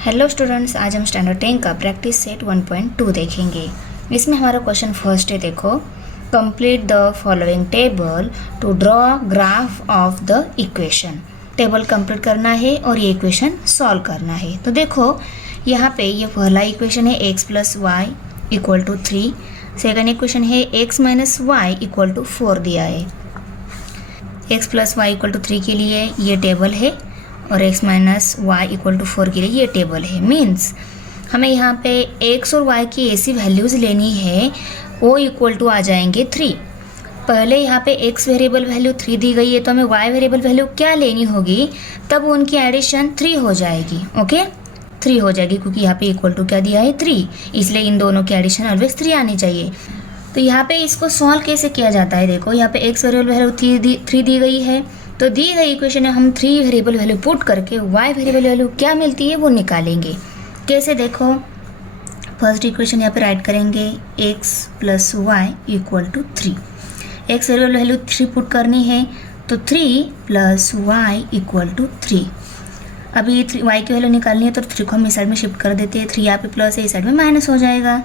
Hello students, आज हम standard 10 का प्रैक्टिस सेट 1.2 देखेंगे। इसमें हमारा क्वेश्चन फर्स्ट है, देखो, complete the following table to draw graph of the equation. Table complete करना है और ये इक्वेशन सॉल्व करना है। तो देखो यहाँ पे ये पहला इक्वेशन है x plus y equal to 3। Second equation है x minus Y equal to 4 दिया है। x plus y equal to 3 के लिए ये टेबल है और x minus Y equal to 4 के लिए ये टेबल है। मीन्स हमें यहाँ पे x और y की ऐसी वैल्यूज़ लेनी है वो इक्वल टू आ जाएंगे 3। पहले यहाँ पे x वेरिएबल वैल्यू 3 दी गई है तो हमें y वेरिएबल वैल्यू क्या लेनी होगी, तब उनकी एडिशन 3 हो जाएगी। ओके, 3 हो जाएगी क्योंकि यहाँ पे इक्वल टू क्या दिया है 3, इसलिए इन दोनों की एडिशन ऑलवेज 3 आनी चाहिए। तो यहाँ पे इसको सॉल्व कैसे किया जाता है, देखो यहाँ पे x वेरिएबल वैल्यू 3 दी गई है, तो दी गई इक्वेशन में हम 3 वेरिएबल वैल्यू पुट करके y वेरिएबल वैल्यू क्या मिलती है वो निकालेंगे। कैसे, देखो फर्स्ट इक्वेशन यहाँ पे राइट करेंगे x plus y equal to 3। x variable value 3 put करनी है तो 3 प्लस वाई इक्वल टू 3। अभी y की वैल्यू निकालनी है तो 3 को हम इस साइड में शिफ्ट कर देते हैं। 3 यहाँ पे प्लस है, इस साइड में माइनस हो जाएगा,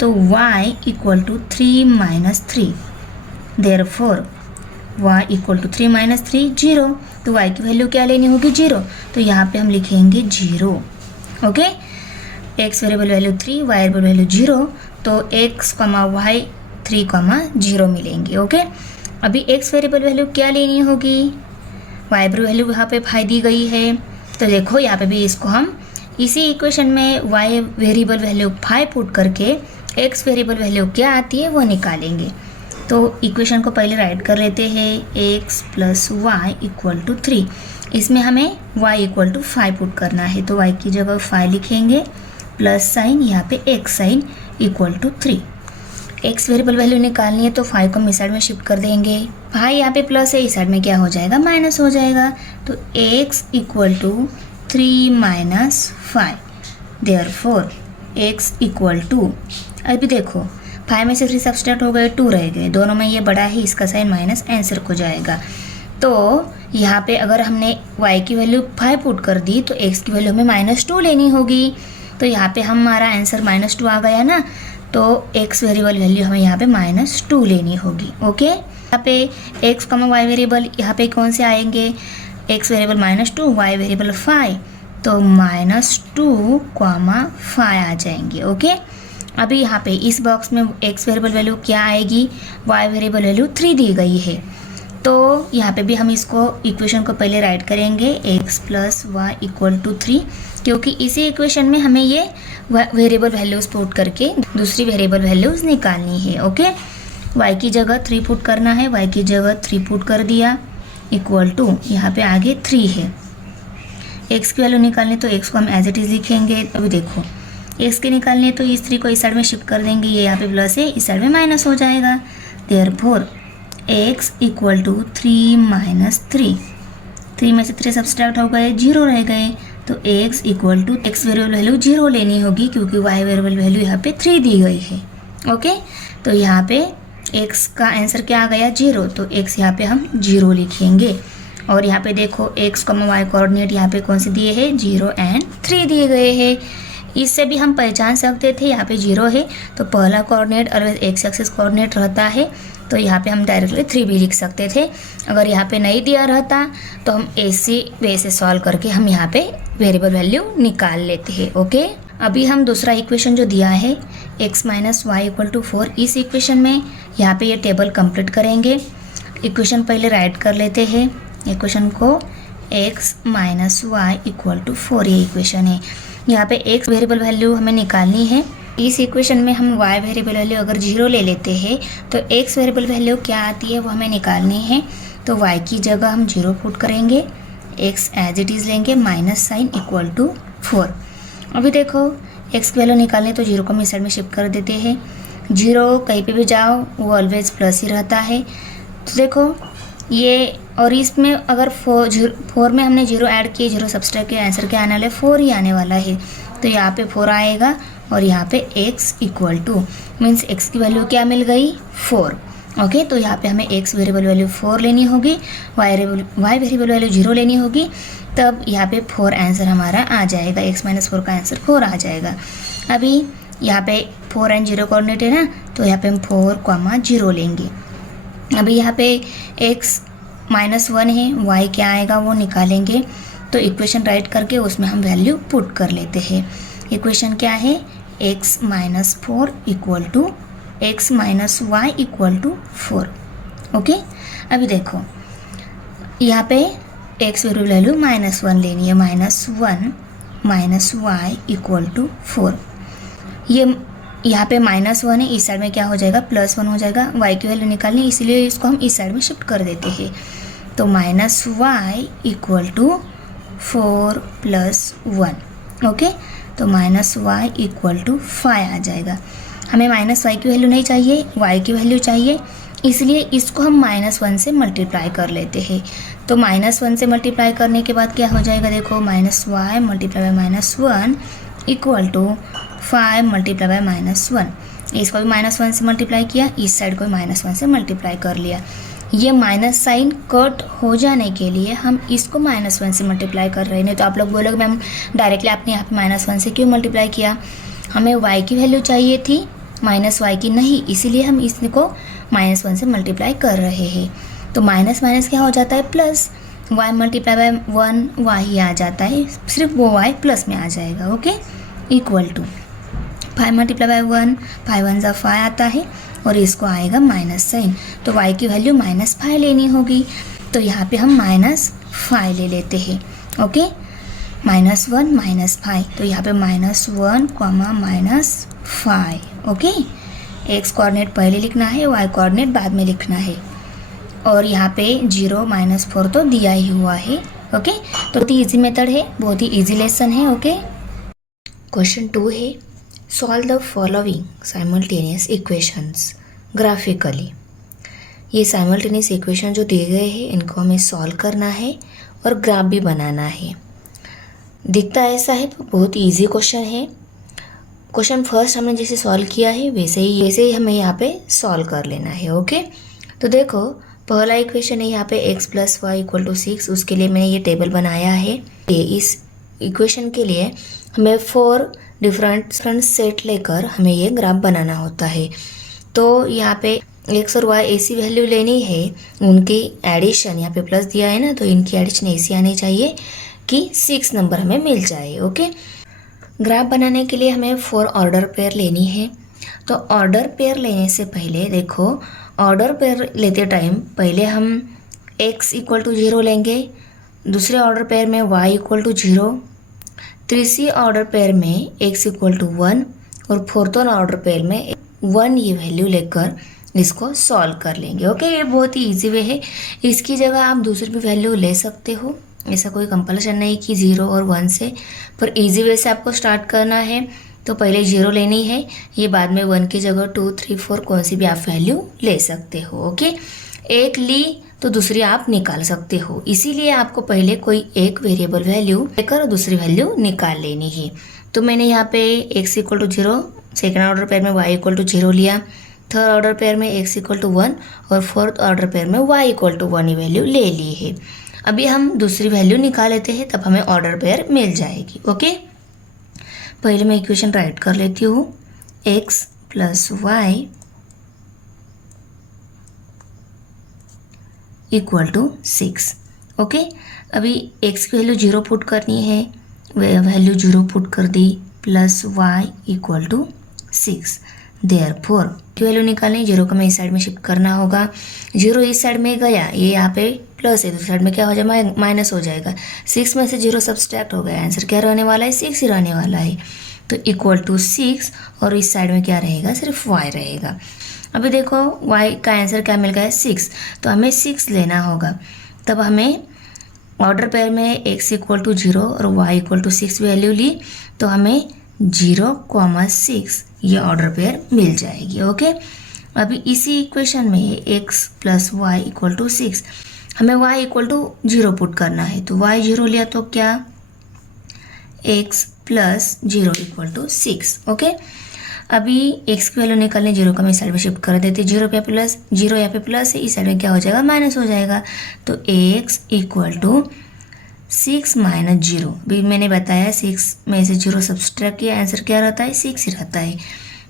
तो y equal to 3 minus 3। Therefore y equal to 3 minus 3 0। तो y की वैल्यू क्या लेनी होगी, 0। तो यहाँ पे हम लिखेंगे 0। Okay, x variable value 3, y variable value 0, तो x, y 3, 0 मिलेंगे। ओके, अभी x वेरिएबल वैल्यू क्या लेनी होगी, y वेरिएबल वैल्यू यहाँ पे 5 दी गई है, तो देखो यहाँ पे भी इसको हम इसी इक्वेशन में y वेरिएबल वैल्यू 5 पुट करके x वेरिएबल वैल्यू क्या आती है वो निकालेंगे। तो इक्वेशन को पहले राइट कर लेते हैं, x plus y equal to 3। इसमें हमें y इक्वल टू 5 पुट करना है, तो y की जगह 5 लिखेंगे, प्लस साइन यहाँ पे x sign equal to 3। x variable value निकालनी है तो 5 को हम इस साइड में शिफ्ट कर देंगे। 5 यहाँ पे प्लस है, इस साइड में क्या हो जाएगा, माइनस हो जाएगा, तो x equal to 3 minus 5। Therefore x equal to, अभी देखो 5 में से 3 सब्सट्रैक्ट हो गए, 2 रह गए, दोनों में ये बड़ा है, इसका साइन माइनस आंसर को जाएगा। तो यहाँ पे अगर हमने y की वैल्यू 5 पुट कर दी तो x की वैल्यू हमें -2 लेनी होगी। तो यहाँ पे हमारा आंसर -2 आ गया ना, तो x वेरिएबल वैल्यू हमें यहाँ पे -2 लेनी होगी। ओके, यहाँ पे x, y वेरिएबल यहाँ पे कौन से आएंगे, x वेरिएबल -2, y वेरिएबल 5, तो -2, 5 आ जाएंगे। ओके, अभी यहाँ पे इस बॉक्स में x वेरिएबल वैल्यू क्या आएगी, y वेरिएबल वैल्यू 3 दी गई है, तो यहाँ पे भी हम इसको इक्वेशन को पहले राइट करेंगे, x plus y equal to 3, क्योंकि इसी इक्वेशन में हमें ये वेरिएबल वैल्यूज़ पुट करके दूसरी वेरिएबल वैल्यूज़ निकालनी है। ओके, y की जगह 3 पुट करना है, y की जगह 3 पुट कर दिया, इक्वल टू यहाँ पे आगे 3 है। x की वैल्यू निकालनी तो x को हम एज इट इज़ लिखेंगे। अभी देखो x के निकालने तो इस 3 को इस साइड में शिफ्ट कर देंगे, ये यहाँ पे प्लस है, इस साइड में माइनस हो जाएगा। Therefore x equal to 3 minus 3। 3 में से 3 सब्सट्रैक्ट हो गए, 0 रह गए, तो x equal to x variable value 0 लेनी होगी क्योंकि y वेरिएबल वैल्यू यहाँ पे 3 दी गई है। ओके, तो यहाँ पे x का आंसर क्या आ गया, 0, तो x यहाँ पे हम 0 लिखेंगे। और यहाँ पे देखो x, y कोऑर्डिनेट यहाँ पे कौन से दिए हैं, 0 एंड 3 दिए गए हैं। इससे भी हम पहचान सकते थे यहाँ पे 0 है तो पहला coordinate always x axis coordinate रहता है, तो यहाँ पे हम डायरेक्टली 3 भी लिख सकते थे। अगर यहाँ पे नहीं दिया रहता तो हम ऐसे वे से सॉल्व करके हम यहाँ पे वेरिएबल वैल्यू निकाल लेते हैं। ओके, अभी हम दूसरा इक्वेशन जो दिया है x minus Y equal to 4, इस इक्वेशन में यहाँ पे ये टेबल कंप्लीट करेंगे। इक्वेशन पहले राइट कर लेते हैं, इक्वेशन को x minus Y equal to 4 ये इक्वेशन है। यहाँ पे x वेरिएबल वैल्यू हमें निकालनी है। इस इक्वेशन में हम y वेरिएबल वैल्यू अगर 0 ले लेते हैं तो x वेरिएबल वैल्यू क्या आती है वो हमें निकालनी है। तो y की जगह हम 0 पुट करेंगे, x एज इट इज़ लेंगे, माइनस साइन इक्वल टू 4। अभी देखो x की वैल्यू निकालनी तो 0 को हम इस साइड में शिफ्ट कर देते हैं। 0 कहीं पे भी जाओ वो ऑलवेज प्लस ही रहता है। तो देखो ये, और इसमें अगर 4 में हमने 0 ऐड किए, 0 सब्सट्रैक्ट किया, आंसर क्या आने वाला है, 4 ही आने वाला है। तो यहाँ पे 4 आएगा और यहाँ पे x equal two means x की वैल्यू क्या मिल गई, 4। ओके तो यहाँ पे हमें x वेरिएबल वैल्यू 4 लेनी होगी, y वेरिएबल वैल्यू 0 लेनी होगी, तब यहाँ पे 4 आंसर हमारा आ जाएगा, x माइनस 4 का आंसर 4 आ जाएगा। अभी यहाँ पे 4 एंड 0 कोऑर्डिनेट है ना, तो यहाँ पे हम 4, 0 लेंगे। अभी यहाँ पे x माइनस 1 है, y क्या आएगा वो निकालेंगे, तो इक्वेशन राइट करके उसमें हम वैल्यू पुट कर लेते हैं। इक्वेशन क्या है, x minus 4 equal to x minus Y equal to 4। Okay अभी देखो यहाँ पे x वेरिएबल वैल्यू -1 लेनी है, -1 माइनस वाई इक्वल टू 4। ये यहाँ पे -1 है, इस साइड में क्या हो जाएगा +1 हो जाएगा, y की वैल्यू निकालनी है इसलिए इसको हम इस साइड में शिफ्ट कर देते हैं। तो -y इक्वल टू 4 + 1। ओके तो -y इक्वल टू 5 आ जाएगा। हमें -y की वैल्यू नहीं चाहिए, y की वैल्यू चाहिए, इसलिए इसको हम -1 से मल्टीप्लाई कर लेते हैं। तो -1 से मल्टीप्लाई करने के बाद क्या हो जाएगा, देखो -y multiply by -1 equal to 5 multiply by -1। इसको भी -1 से मल्टीप्लाई किया, इस साइड को भी -1 से मल्टीप्लाई कर लिया। ये माइनस साइन कट हो जाने के लिए हम इसको -1 से मल्टीप्लाई कर रहे हैं। नहीं तो आप लोग बोलोगे मैम डायरेक्टली आपने यहाँ पे -1 से क्यों मल्टीप्लाई किया, हमें y की वैल्यू चाहिए थी -y की नहीं, इसीलिए हम इसको -1 से मल्टीप्लाई कर रहे हैं। तो माइनस माइनस क्या हो जाता है plus, y multiply by 1 y ही आ जाता है, सिर्फ वो y प्लस में आ जाएगा। Okay equal to 5 multiply by 1, 5 1 ज़ा 5 आता है और इसको आएगा माइनस साइन, तो y की वैल्यू -5 लेनी होगी। तो यहाँ पे हम -5 ले लेते हैं। ओके -1 -5, तो यहाँ पे -1 -5। ओके x कोऑर्डिनेट पहले लिखना है, y कोऑर्डिनेट बाद में लिखना है, और यहाँ पे 0 -4 तो दिया ही हुआ है। ओके तो बहुत ही ईजी मेथड है, बहुत ही ईजी लेसन है। ओके क्वेश्चन 2 है, solve the following simultaneous equations graphically. ये साइमल्टेनियस इक्वेशन जो दिए गए हैं इनको हमें सॉल्व करना है और ग्राफ भी बनाना है। दिखता ऐसा है तो बहुत इजी क्वेश्चन है। क्वेश्चन फर्स्ट हमने जैसे सॉल्व किया है वैसे ही हमें यहाँ पे सॉल्व कर लेना है। ओके तो देखो पहला इक्वेशन है यहाँ पे x + y = 6, उसके लिए मैंने ये टेबल बनाया है। इस इक्वेशन के लिए हमें 4 डिफरेंट सेट लेकर हमें ये ग्राफ बनाना होता है। तो यहाँ पे x और y ऐसी वैल्यू लेनी है, उनकी एडिशन यहाँ पे प्लस दिया है ना, तो इनकी एडिशन ऐसी आनी चाहिए कि 6 नंबर हमें मिल जाए। ओके ग्राफ बनाने के लिए हमें 4 ऑर्डर पेयर लेनी है। तो ऑर्डर पेयर लेने से पहले देखो, ऑर्डर पेयर लेते टाइम पहले हम x = 0 लेंगे, दूसरे ऑर्डर पेयर में y = 0, तीसरी ऑर्डर पेयर में x = 1 और फोर्थ ऑर्डर पेयर में 1 ये वैल्यू लेकर इसको सॉल्व कर लेंगे। ओके ये बहुत ही ईजी वे है, इसकी जगह आप दूसरी भी वैल्यू ले सकते हो, ऐसा कोई कंपल्सन नहीं कि 0 और 1 से, पर इजी वे से आपको स्टार्ट करना है। तो पहले 0 लेनी है, ये बाद में 1 की जगह 2 3 4 कौन सी भी आप वैल्यू ले सकते हो। ओके एक ली तो दूसरी आप निकाल सकते हो, इसीलिए आपको पहले कोई एक वेरिएबल वैल्यू लेकर दूसरी वैल्यू निकाल लेनी है। तो मैंने यहाँ पे x = 0, सेकेंड ऑर्डर पेयर में y = 0 लिया, थर्ड ऑर्डर पेयर में x = 1 और फोर्थ ऑर्डर पेयर में y = 1 वैल्यू ले ली है। अभी हम दूसरी वैल्यू निकाल लेते हैं, तब हमें ऑर्डर पेयर मिल जाएगी। ओके पहले मैं इक्वेशन राइट कर लेती हूँ, x + y = 6। ओके अभी x की वैल्यू 0 पुट करनी है, वैल्यू 0 पुट कर दी, प्लस y = 6। देयरफॉर की वैल्यू निकालनी, 0 को मैं इस साइड में शिफ्ट करना होगा, 0 इस साइड में गया, ये यहाँ पे प्लस है, दूसरी साइड में क्या हो जाएगा माइनस हो जाएगा, 6 में से 0 सब्सट्रैक्ट हो गया, आंसर क्या रहने वाला है 6 ही रहने वाला है। तो = 6 और इस साइड में क्या रहेगा, सिर्फ y रहेगा। अभी देखो y का आंसर क्या मिल गया है 6, तो हमें 6 लेना होगा। तब हमें ऑर्डर पेयर में x = 0 और y = 6 वैल्यू ली, तो हमें 0,6 ये ऑर्डर पेयर मिल जाएगी। ओके अभी इसी इक्वेशन में x + y = 6, हमें y = 0 पुट करना है, तो y 0 लिया तो क्या x + 0 = 6। ओके अभी एक्स की वैल्यू निकालने, जीरो का मैं साइड में शिफ्ट कर देते, जीरो पे प्लस, जीरो यहाँ पे प्लस है, इस साइड में क्या हो जाएगा, माइनस हो जाएगा। तो x equal to 6 minus zero. भी मैंने बताया 6 में से जीरो सब्सट्रैक्ट किया, आंसर क्या रहता है, 6 ही रहता है।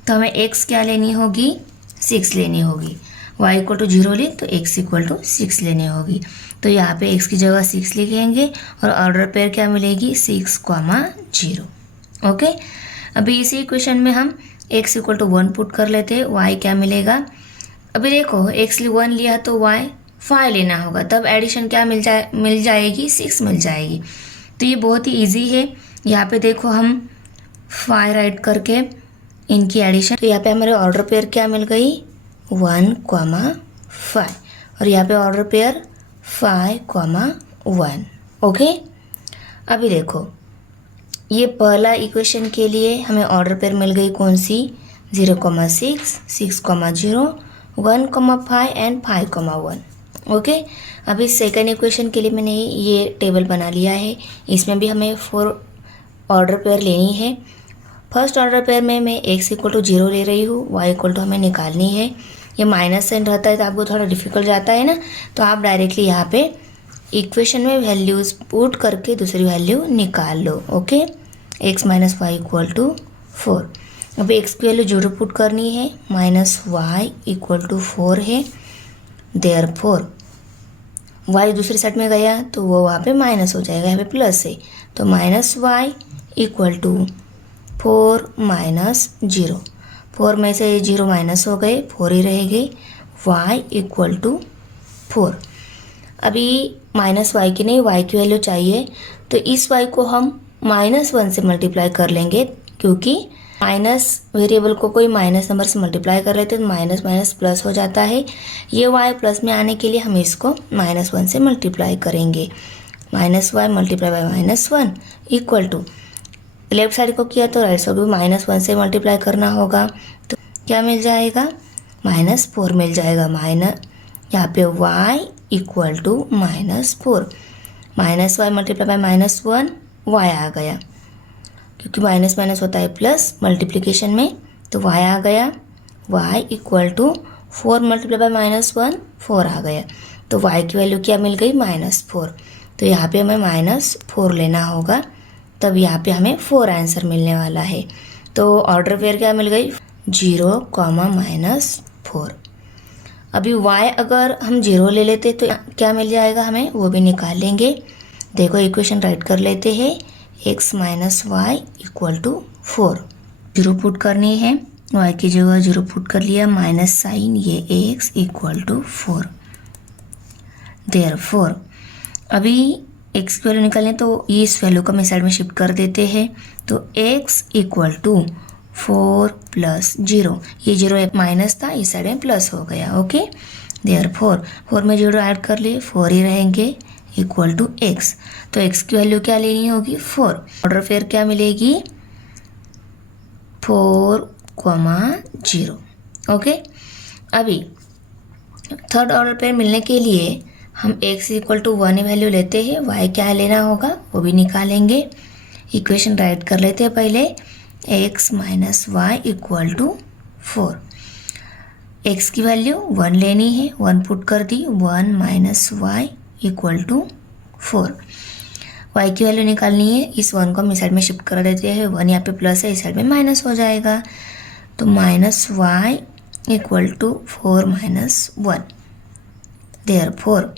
तो हमें एक्स क्या लेनी होगी, 6 लेनी होगी। वाई इक्वल टू जीरो ली तो एक्स इक्वल टू 6 लेनी होगी। तो यहाँ पे एक्स की जगह 6 लिखेंगे और ऑर्डर पेयर क्या मिलेगी, 6, 0। ओके, अभी इसी इक्वेशन में हम x इक्वल टू 1 पुट कर लेते हैं, y क्या मिलेगा। अभी देखो x 1 लिया तो y 5 लेना होगा, तब एडिशन क्या मिल जाएगी, 6 मिल जाएगी। तो ये बहुत ही इजी है। यहाँ पे देखो हम 5 राइट करके इनकी एडिशन, तो यहाँ पे हमारे ऑर्डर पेयर क्या मिल गई, 1, 5 और यहाँ पे ऑर्डर पेयर 5, 1। ओके, अभी देखो ये पहला इक्वेशन के लिए हमें ऑर्डर पेयर मिल गई कौन सी, 0, 6, 0, 1, 5 एंड 5, 1। ओके, अभी सेकंड इक्वेशन के लिए मैंने ये टेबल बना लिया है। इसमें भी हमें 4 ऑर्डर पेयर लेनी है। फर्स्ट ऑर्डर पेयर में मैं x इक्वल टू 0 ले रही हूँ, y इक्वल टू हमें निकालनी है। ये माइनस साइन रहता है तो आपको थोड़ा डिफिकल्ट जाता है ना, तो आप डायरेक्टली यहाँ पे इक्वेशन में वैल्यूज पुट करके दूसरी वैल्यू निकाल लो। Okay, x minus Y equal to 4। अब x की वैल्यू 0 पुट करनी है, माइनस वाई इक्वल टू 4 है। देयरफॉर y दूसरी साइड में गया तो वो वहाँ पे माइनस हो जाएगा, यहाँ पे प्लस है, तो minus Y equal to 4 minus 0। 4 में से 0 माइनस हो गए, 4 ही रहेगी, y इक्वल टू 4। अभी माइनस वाई की नहीं, y की वैल्यू चाहिए, तो इस y को हम -1 से मल्टीप्लाई कर लेंगे, क्योंकि माइनस वेरिएबल को कोई माइनस नंबर से मल्टीप्लाई कर लेते तो माइनस माइनस प्लस हो जाता है। ये y प्लस में आने के लिए हम इसको -1 से मल्टीप्लाई करेंगे। -y multiply by -1 equal to, left side को किया तो राइट साइड को -1 से मल्टीप्लाई करना होगा, तो क्या मिल जाएगा, -4 मिल जाएगा। यहाँ पे y equal to -4, -y multiply by -1 y आ गया, क्योंकि माइनस माइनस होता है प्लस मल्टीप्लिकेशन में, तो y आ गया। y equal to 4 multiply by -1 4 आ गया, तो y की वैल्यू क्या मिल गई, -4। तो यहाँ पे हमें -4 लेना होगा, तब यहाँ पे हमें 4 आंसर मिलने वाला है। तो ऑर्डर पेयर क्या मिल गई, 0, -4। अभी y अगर हम 0 ले लेते तो क्या मिल जाएगा हमें, वो भी निकाल लेंगे। देखो इक्वेशन राइट कर लेते हैं, x minus Y equal to 4। 0 put करनी है, y की जगह 0 पुट कर लिया, माइनस साइन, ये x इक्वल टू 4। देयरफॉर अभी x की वैल्यू निकालें तो इस वैल्यू को हम इस साइड में शिफ्ट कर देते हैं, तो x इक्वल टू 4 प्लस 0, ये 0 माइनस था, इस साइड में प्लस हो गया। ओके, देयरफॉर 4 में 0 ऐड कर लिए, 4 ही रहेंगे, इक्वल टू x। तो x की वैल्यू क्या लेनी होगी, 4। ऑर्डर पेयर क्या मिलेगी, 4, 0। ओके, अभी थर्ड ऑर्डर पेयर मिलने के लिए हम x इक्वल टू 1 वैल्यू लेते हैं, y क्या लेना होगा वो भी निकालेंगे। इक्वेशन राइट कर लेते हैं पहले, x minus Y equal to 4। x की वैल्यू 1 लेनी है, 1 पुट कर दी, 1 minus Y equal to 4। y की वैल्यू निकालनी है, इस 1 को हम इस साइड में शिफ्ट कर देते हैं, 1 यहाँ पे प्लस है, इस साइड में माइनस हो जाएगा, तो minus Y equal to 4 minus 1। Therefore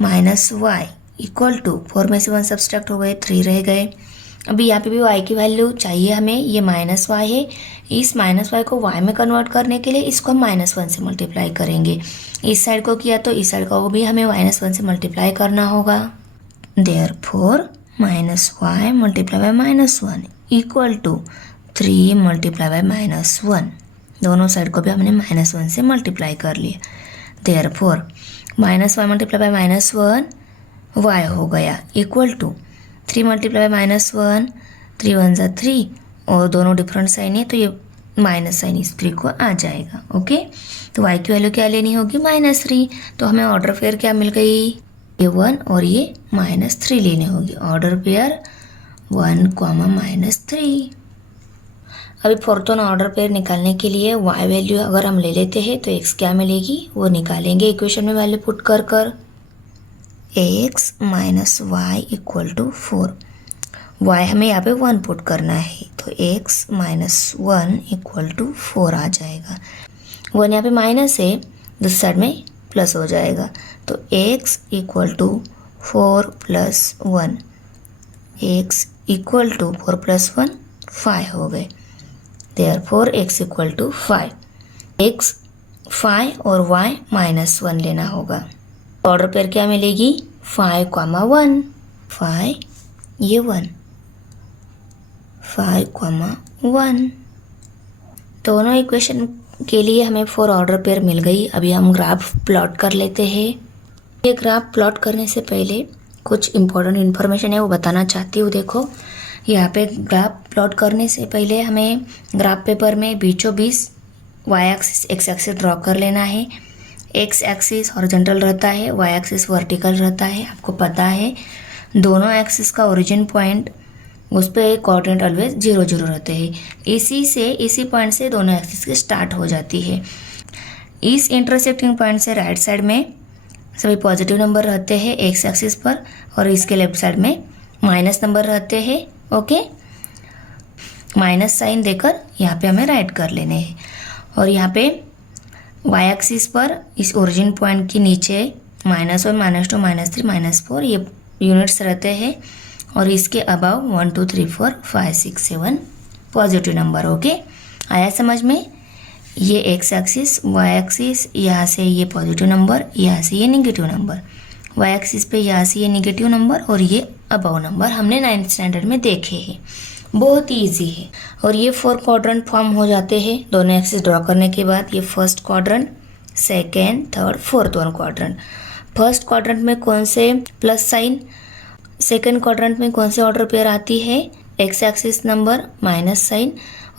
minus Y equal to 4 में से 1 सब्सट्रैक्ट हो गए, 3 रह गए। अभी यहाँ पे भी y की वैल्यू चाहिए हमें, ये माइनस वाई है, इस माइनस वाई को y में कन्वर्ट करने के लिए इसको हम -1 से मल्टीप्लाई करेंगे। इस साइड को किया तो इस साइड को भी हमें -1 से मल्टीप्लाई करना होगा। Therefore minus y multiply by -1 equal to 3 multiply by -1, दोनों साइड को भी हमने -1 से मल्टीप्लाई कर लिया। Therefore minus y multiply by -1 y हो गया, इक्वल टू 3 मल्टीप्लाई बाय -1, 3 1 जा 3, और दोनों डिफरेंट साइन है तो ये माइनस साइन इस 3 को आ जाएगा। ओके, तो y की वैल्यू क्या लेनी होगी, -3। तो हमें ऑर्डर पेयर क्या मिल गई, ये 1 और ये -3 लेनी होगी। Order pair 1, -3। अभी फोर्थ वन ऑर्डर पेयर निकालने के लिए y वैल्यू अगर हम ले लेते हैं तो x क्या मिलेगी वो निकालेंगे इक्वेशन में वैल्यू पुट कर कर x minus Y equal to 4। y हमें यहाँ पे 1 पुट करना है तो x माइनस 1 इक्वल टू 4 आ जाएगा। 1 यहाँ पे माइनस है, दूसरी साइड में प्लस हो जाएगा तो x equal to 4 plus 1, x equal to 4 plus 1 5 हो गए। Therefore x equal to 5, x 5 और y माइनस 1 लेना होगा। ऑर्डर पेयर क्या मिलेगी 5, 1, 5 ये 1, 5, 1। दोनों इक्वेशन के लिए हमें 4 ऑर्डर पेयर मिल गई। अभी हम ग्राफ प्लॉट कर लेते हैं। ये ग्राफ प्लॉट करने से पहले कुछ इम्पोर्टेंट इन्फॉर्मेशन है वो बताना चाहती हूँ। देखो यहाँ पे ग्राफ प्लॉट करने से पहले हमें ग्राफ पेपर में बीचों बीच Y axis X axis draw कर लेना है। एक्स एक्सिस हॉरिजॉन्टल रहता है, वाई एक्सिस वर्टिकल रहता है। आपको पता है दोनों एक्सिस का ओरिजिन पॉइंट उस पर कोऑर्डिनेट ऑलवेज 0 0 रहते हैं। इसी पॉइंट से दोनों एक्सिस की स्टार्ट हो जाती है। इस इंटरसेक्टिंग पॉइंट से राइट साइड में सभी पॉजिटिव नंबर रहते हैं एक्स एक्सिस पर और इसके लेफ्ट साइड में माइनस नंबर रहते हैं। ओके, माइनस साइन देकर यहाँ पे हमें राइट कर लेने हैं। और यहाँ पे वाई एक्सिस पर इस ओरिजिन पॉइंट के नीचे -1, -2, -3, -4 ये यूनिट्स रहते हैं और इसके अबव 1 2 3 4 5 6 7 पॉजिटिव नंबर। ओके, आया समझ में? ये एक्स एक्सिस, वाई एक्सिस, यहाँ से ये पॉजिटिव नंबर, यहाँ से ये नेगेटिव नंबर, वाई एक्सिस पे यहाँ से ये नेगेटिव नंबर और ये अबव नंबर हमने 9th स्टैंडर्ड में देखे हैं। बहुत ईजी है। और ये 4 क्वाड्रेंट फॉर्म हो जाते हैं दोनों एक्सिस ड्रॉ करने के बाद। ये first quadrant, second, third, fourth one quadrant. First quadrant में कौन से प्लस साइन, सेकेंड क्वाड्रेंट में कौन से ऑर्डर पेयर आती है, X axis number minus sign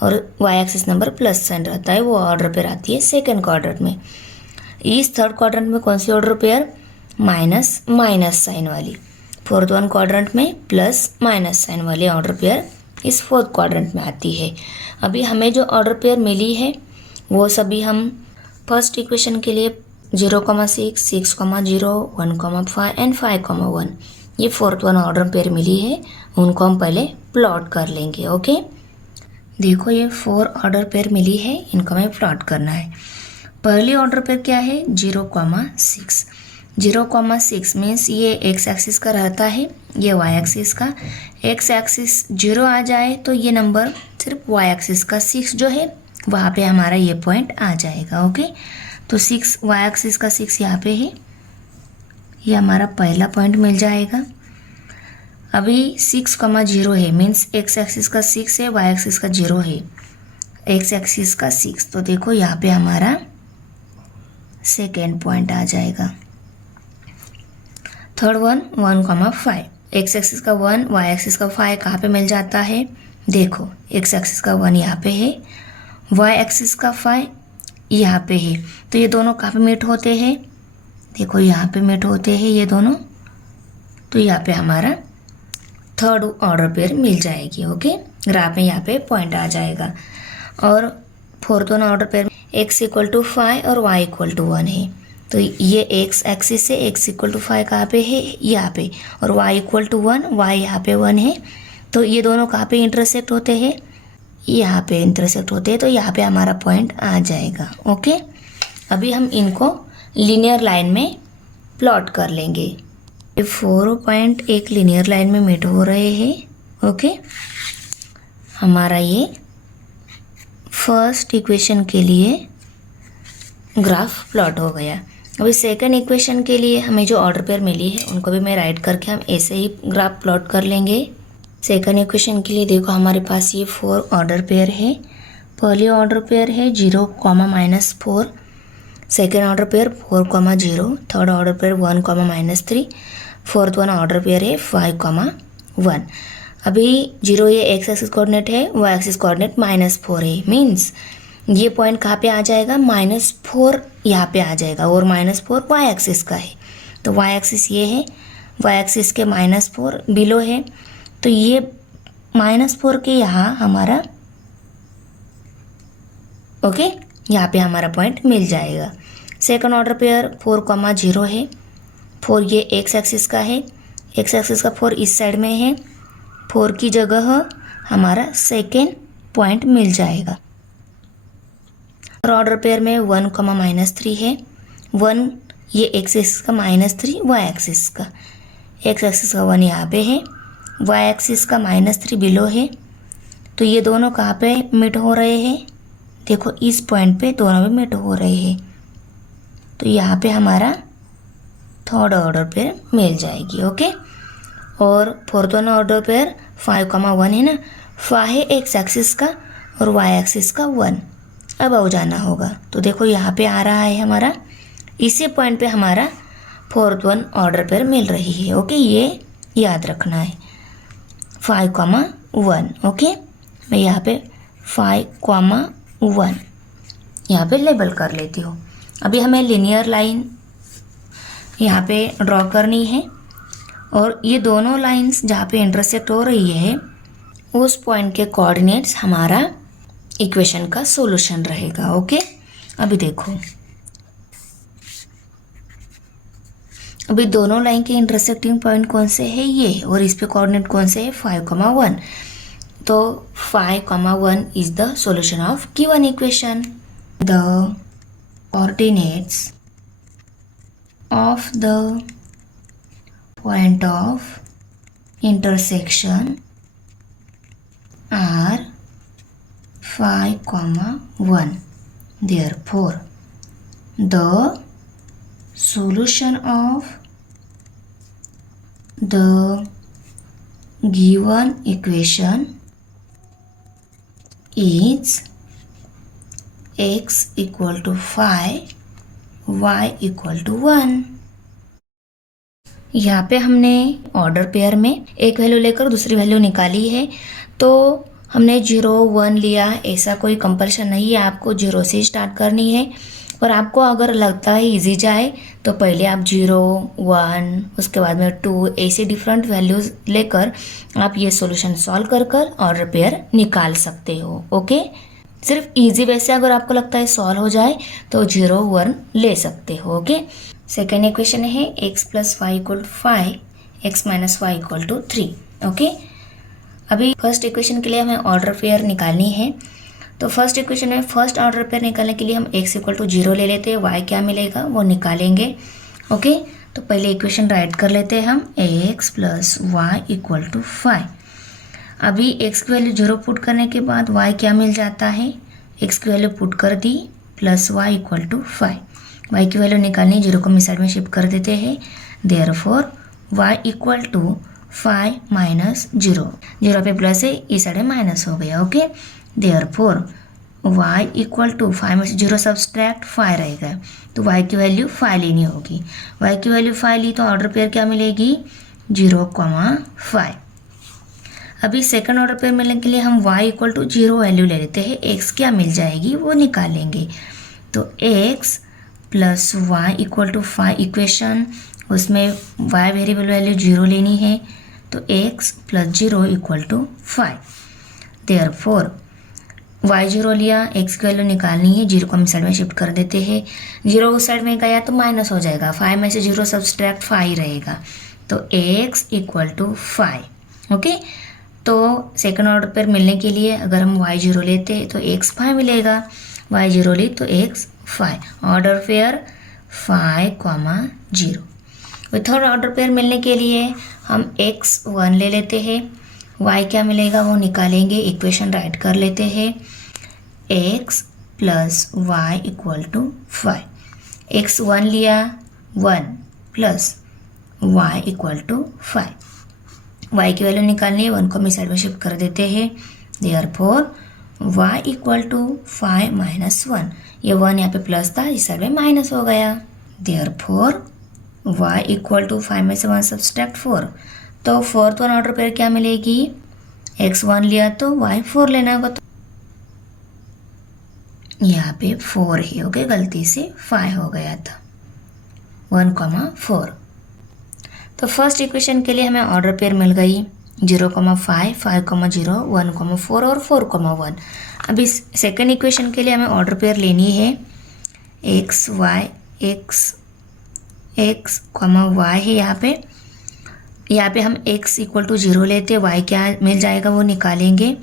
और Y axis number plus sign रहता है, वो ऑर्डर पेयर आती है सेकेंड क्वाड्रेंट में। इस थर्ड क्वाड्रेंट में कौन सी ऑर्डर पेयर, माइनस साइन वाली। फोर्थ वन क्वाड्रेंट में प्लस माइनस साइन वाली ऑर्डर पेयर इस फोर्थ क्वाड्रेंट में आती है। अभी हमें जो ऑर्डर पेयर मिली है वो सभी हम फर्स्ट इक्वेशन के लिए 0,6, 6,0, 1,5 एंड 5,1 ये फोर्थ वन ऑर्डर पेयर मिली है, उनको हम पहले प्लॉट कर लेंगे। ओके, देखो ये 4 ऑर्डर पेयर मिली है, इनको हमें प्लॉट करना है। पहली ऑर्डर पेयर क्या है 0,6। 0,6 मीन्स ये एक्स एक्सिस का रहता है, ये वाई एक्सिस का। एक्स एक्सिस 0 आ जाए तो ये नंबर सिर्फ वाई एक्सिस का 6 जो है वहाँ पे हमारा ये पॉइंट आ जाएगा। ओके, तो 6 वाई एक्सिस का 6 यहाँ पे है, ये हमारा पहला पॉइंट मिल जाएगा। अभी 6,0 है मीन्स एक्स एक्सिस का 6 है, वाई एक्सिस का 0 है, एक्स एक्सिस का 6। तो देखो यहाँ पे हमारा सेकेंड पॉइंट आ जाएगा। थर्ड वन 1,5, एक्स एक्सिस का 1, वाई एक्सिस का 5 कहाँ पे मिल जाता है, देखो एक्स एक्सिस का 1 यहाँ पे है, वाई एक्सिस का 5 यहाँ पे है। तो ये दोनों कहाँ पे मीट होते हैं, देखो यहाँ पे मीट होते हैं ये दोनों। तो यहाँ पे हमारा थर्ड ऑर्डर पेयर मिल जाएगी। ओके, ग्राफ में यहाँ पे पॉइंट आ जाएगा। और fourth one order pair x equal to 5 और y इक्वल टू 1 है। तो ये x एक्सिस से x इक्वल टू 5 कहाँ पे है, यहाँ पे, और y इक्वल टू 1, y यहाँ पे 1 है। तो ये दोनों कहाँ पे इंटरसेक्ट होते हैं, यहाँ पे इंटरसेक्ट होते हैं। तो यहाँ पे हमारा पॉइंट आ जाएगा। ओके, अभी हम इनको लीनियर लाइन में प्लॉट कर लेंगे। ये 4 पॉइंट एक लीनियर लाइन में मीट हो रहे हैं। ओके, हमारा ये फर्स्ट इक्वेशन के लिए ग्राफ प्लॉट हो गया। अभी सेकंड इक्वेशन के लिए हमें जो ऑर्डर पेयर मिली है उनको भी मैं राइट करके हम ऐसे ही ग्राफ प्लॉट कर लेंगे। सेकंड इक्वेशन के लिए देखो हमारे पास ये 4 ऑर्डर पेयर है। पहली ऑर्डर पेयर है 0, -4, second order pair 4,0, third order pair 1, -3, fourth one order pair है 5,1। अभी 0 ये एक्स एक्सिस कोऑर्डिनेट है, वाई एक्सिस कोऑर्डिनेट -4 है। मीन्स ये पॉइंट कहाँ पे आ जाएगा, -4 यहाँ पे आ जाएगा और -4 वाई एक्सिस का है। तो वाई एक्सिस ये है, वाई एक्सिस के -4 बिलो है। तो ये -4 के यहाँ हमारा ओके, यहाँ पे हमारा पॉइंट मिल जाएगा। सेकंड ऑर्डर पेयर 4,0 है। 4 ये एक्स एक्सिस का है, एक्स एक्सिस का 4 इस साइड में है, 4 की जगह हमारा सेकेंड पॉइंट मिल जाएगा। और ऑर्डर पेयर में 1,-3 है। 1 ये एक्स एक्सिस का, -3 वाई एक्सिस का, एक्स एक्सिस का 1 यहाँ पे है, वाई एक्सिस का -3 बिलो है। तो ये दोनों कहाँ पे मिट हो रहे हैं? देखो इस पॉइंट पे दोनों भी मिट हो रहे हैं। तो यहाँ पे हमारा थर्ड ऑर्डर पेयर मिल जाएगी। ओके, और फोर्थ वन ऑर्डर पेयर 5,1 है ना, 5 है एक्स एक्सिस का और वाई एक्सिस का 1। अब आओ जाना होगा। तो देखो यहाँ पे आ रहा है हमारा, इसी पॉइंट पे हमारा फोर्थ वन ऑर्डर पेयर मिल रही है। ओके, ये याद रखना है 5,1। ओके, मैं यहाँ पे 5,1 यहाँ पे लेबल कर लेती हूँ। अभी हमें लिनियर लाइन यहाँ पे ड्रॉ करनी है और ये दोनों लाइंस जहाँ पे इंटरसेक्ट हो रही है उस पॉइंट के कोऑर्डिनेट्स हमारा इक्वेशन का सॉल्यूशन रहेगा। ओके, अभी देखो, अभी दोनों लाइन के इंटरसेक्टिंग पॉइंट कौन से है? ये, और इस पे कोऑर्डिनेट कौन से है? 5,1। तो 5,1 is the solution of given equation. The coordinates of the point of intersection are 5,1. Therefore, the solution of the given equation is x equal to 5, y equal to 1। यहाँ पे हमने ऑर्डर पेयर में एक value लेकर दूसरी value निकाली है। तो हमने 0, 1 लिया, ऐसा कोई कंपल्शन नहीं है, आपको 0 से स्टार्ट करनी है। और आपको अगर लगता है इजी जाए तो पहले आप 0, 1, उसके बाद में 2, ऐसे डिफरेंट वैल्यूज़ लेकर आप ये सॉल्यूशन सॉल्व कर ऑर्डर पेयर निकाल सकते हो। ओके, सिर्फ इजी वे से अगर आपको लगता है सॉल्व हो जाए तो 0, 1 ले सकते हो। ओके, सेकेंड इक्वेशन है x + y = 5, x - y = 3। Okay, अभी फर्स्ट इक्वेशन के लिए हमें ऑर्डर पेयर निकालनी है। तो फर्स्ट इक्वेशन में फर्स्ट ऑर्डर पेयर निकालने के लिए हम x = 0 ले लेते हैं, y क्या मिलेगा वो निकालेंगे। ओके, तो पहले इक्वेशन राइट कर लेते हैं हम, x + y = 5। अभी x की वैल्यू 0 पुट करने के बाद y क्या मिल जाता है? x की वैल्यू पुट कर दी + y = 5। y की वैल्यू निकालनी, 0 को मिड साइड में शिफ्ट कर देते हैं। देयरफॉर y = 5 - 0, 0 पे प्लस है, इस साइड में माइनस हो गया। ओके, देयरफॉर y = 5 में से 0 सब्सट्रैक्ट 5 रहेगा, तो y की वैल्यू 5 लेनी होगी। y की वैल्यू 5 ली तो ऑर्डर पेयर क्या मिलेगी? 0,5। अभी सेकंड ऑर्डर पेयर मिलने के लिए हम y = 0 वैल्यू ले लेते हैं, x क्या मिल जाएगी वो निकालेंगे। तो x + y = 5 इक्वेशन, उसमें y वेरिएबल वैल्यू 0 लेनी है, तो x + 0 = 5। देयरफॉर y 0 लिया, x की वैल्यू निकालनी है, 0 को हम साइड में शिफ्ट कर देते हैं। 0 उस साइड में गया तो माइनस हो जाएगा, 5 में से 0 सब्सट्रैक्ट 5 रहेगा, तो x = 5। ओके, तो सेकंड ऑर्डर पेयर मिलने के लिए अगर हम y 0 लेते हैं तो x 5 मिलेगा, y 0 ली तो x 5, order pair 5,0। Third order pair मिलने के लिए हम x 1 ले लेते हैं, y क्या मिलेगा वो निकालेंगे, इक्वेशन राइट कर लेते हैं, x + y = 5। x 1 लिया, 1 + y = 5। y की वैल्यू निकालनी है, 1 को मिड साइड में शिफ्ट कर देते हैं। देयरफॉर y = 5 - 1, ये 1 यहाँ पे प्लस था, इस साइड में माइनस हो गया। देयरफॉर y = 5 में से 1 सब्सट्रैक्ट 4, तो फोर्थ वन ऑर्डर पेयर क्या मिलेगी? x 1 लिया तो y 4 लेना होगा, तो यहाँ पे 4 ही, ओके, गलती से 5 हो गया था, 1,4। तो फर्स्ट इक्वेशन के लिए हमें ऑर्डर पेयर मिल गई, 0,5, 5,0, 1,4 और 4,1। अब इस सेकेंड इक्वेशन के लिए हमें ऑर्डर पेयर लेनी है x y x, y है यहाँ पे हम x इक्वल टू 0 लेते हैं, y क्या मिल जाएगा वो निकालेंगे,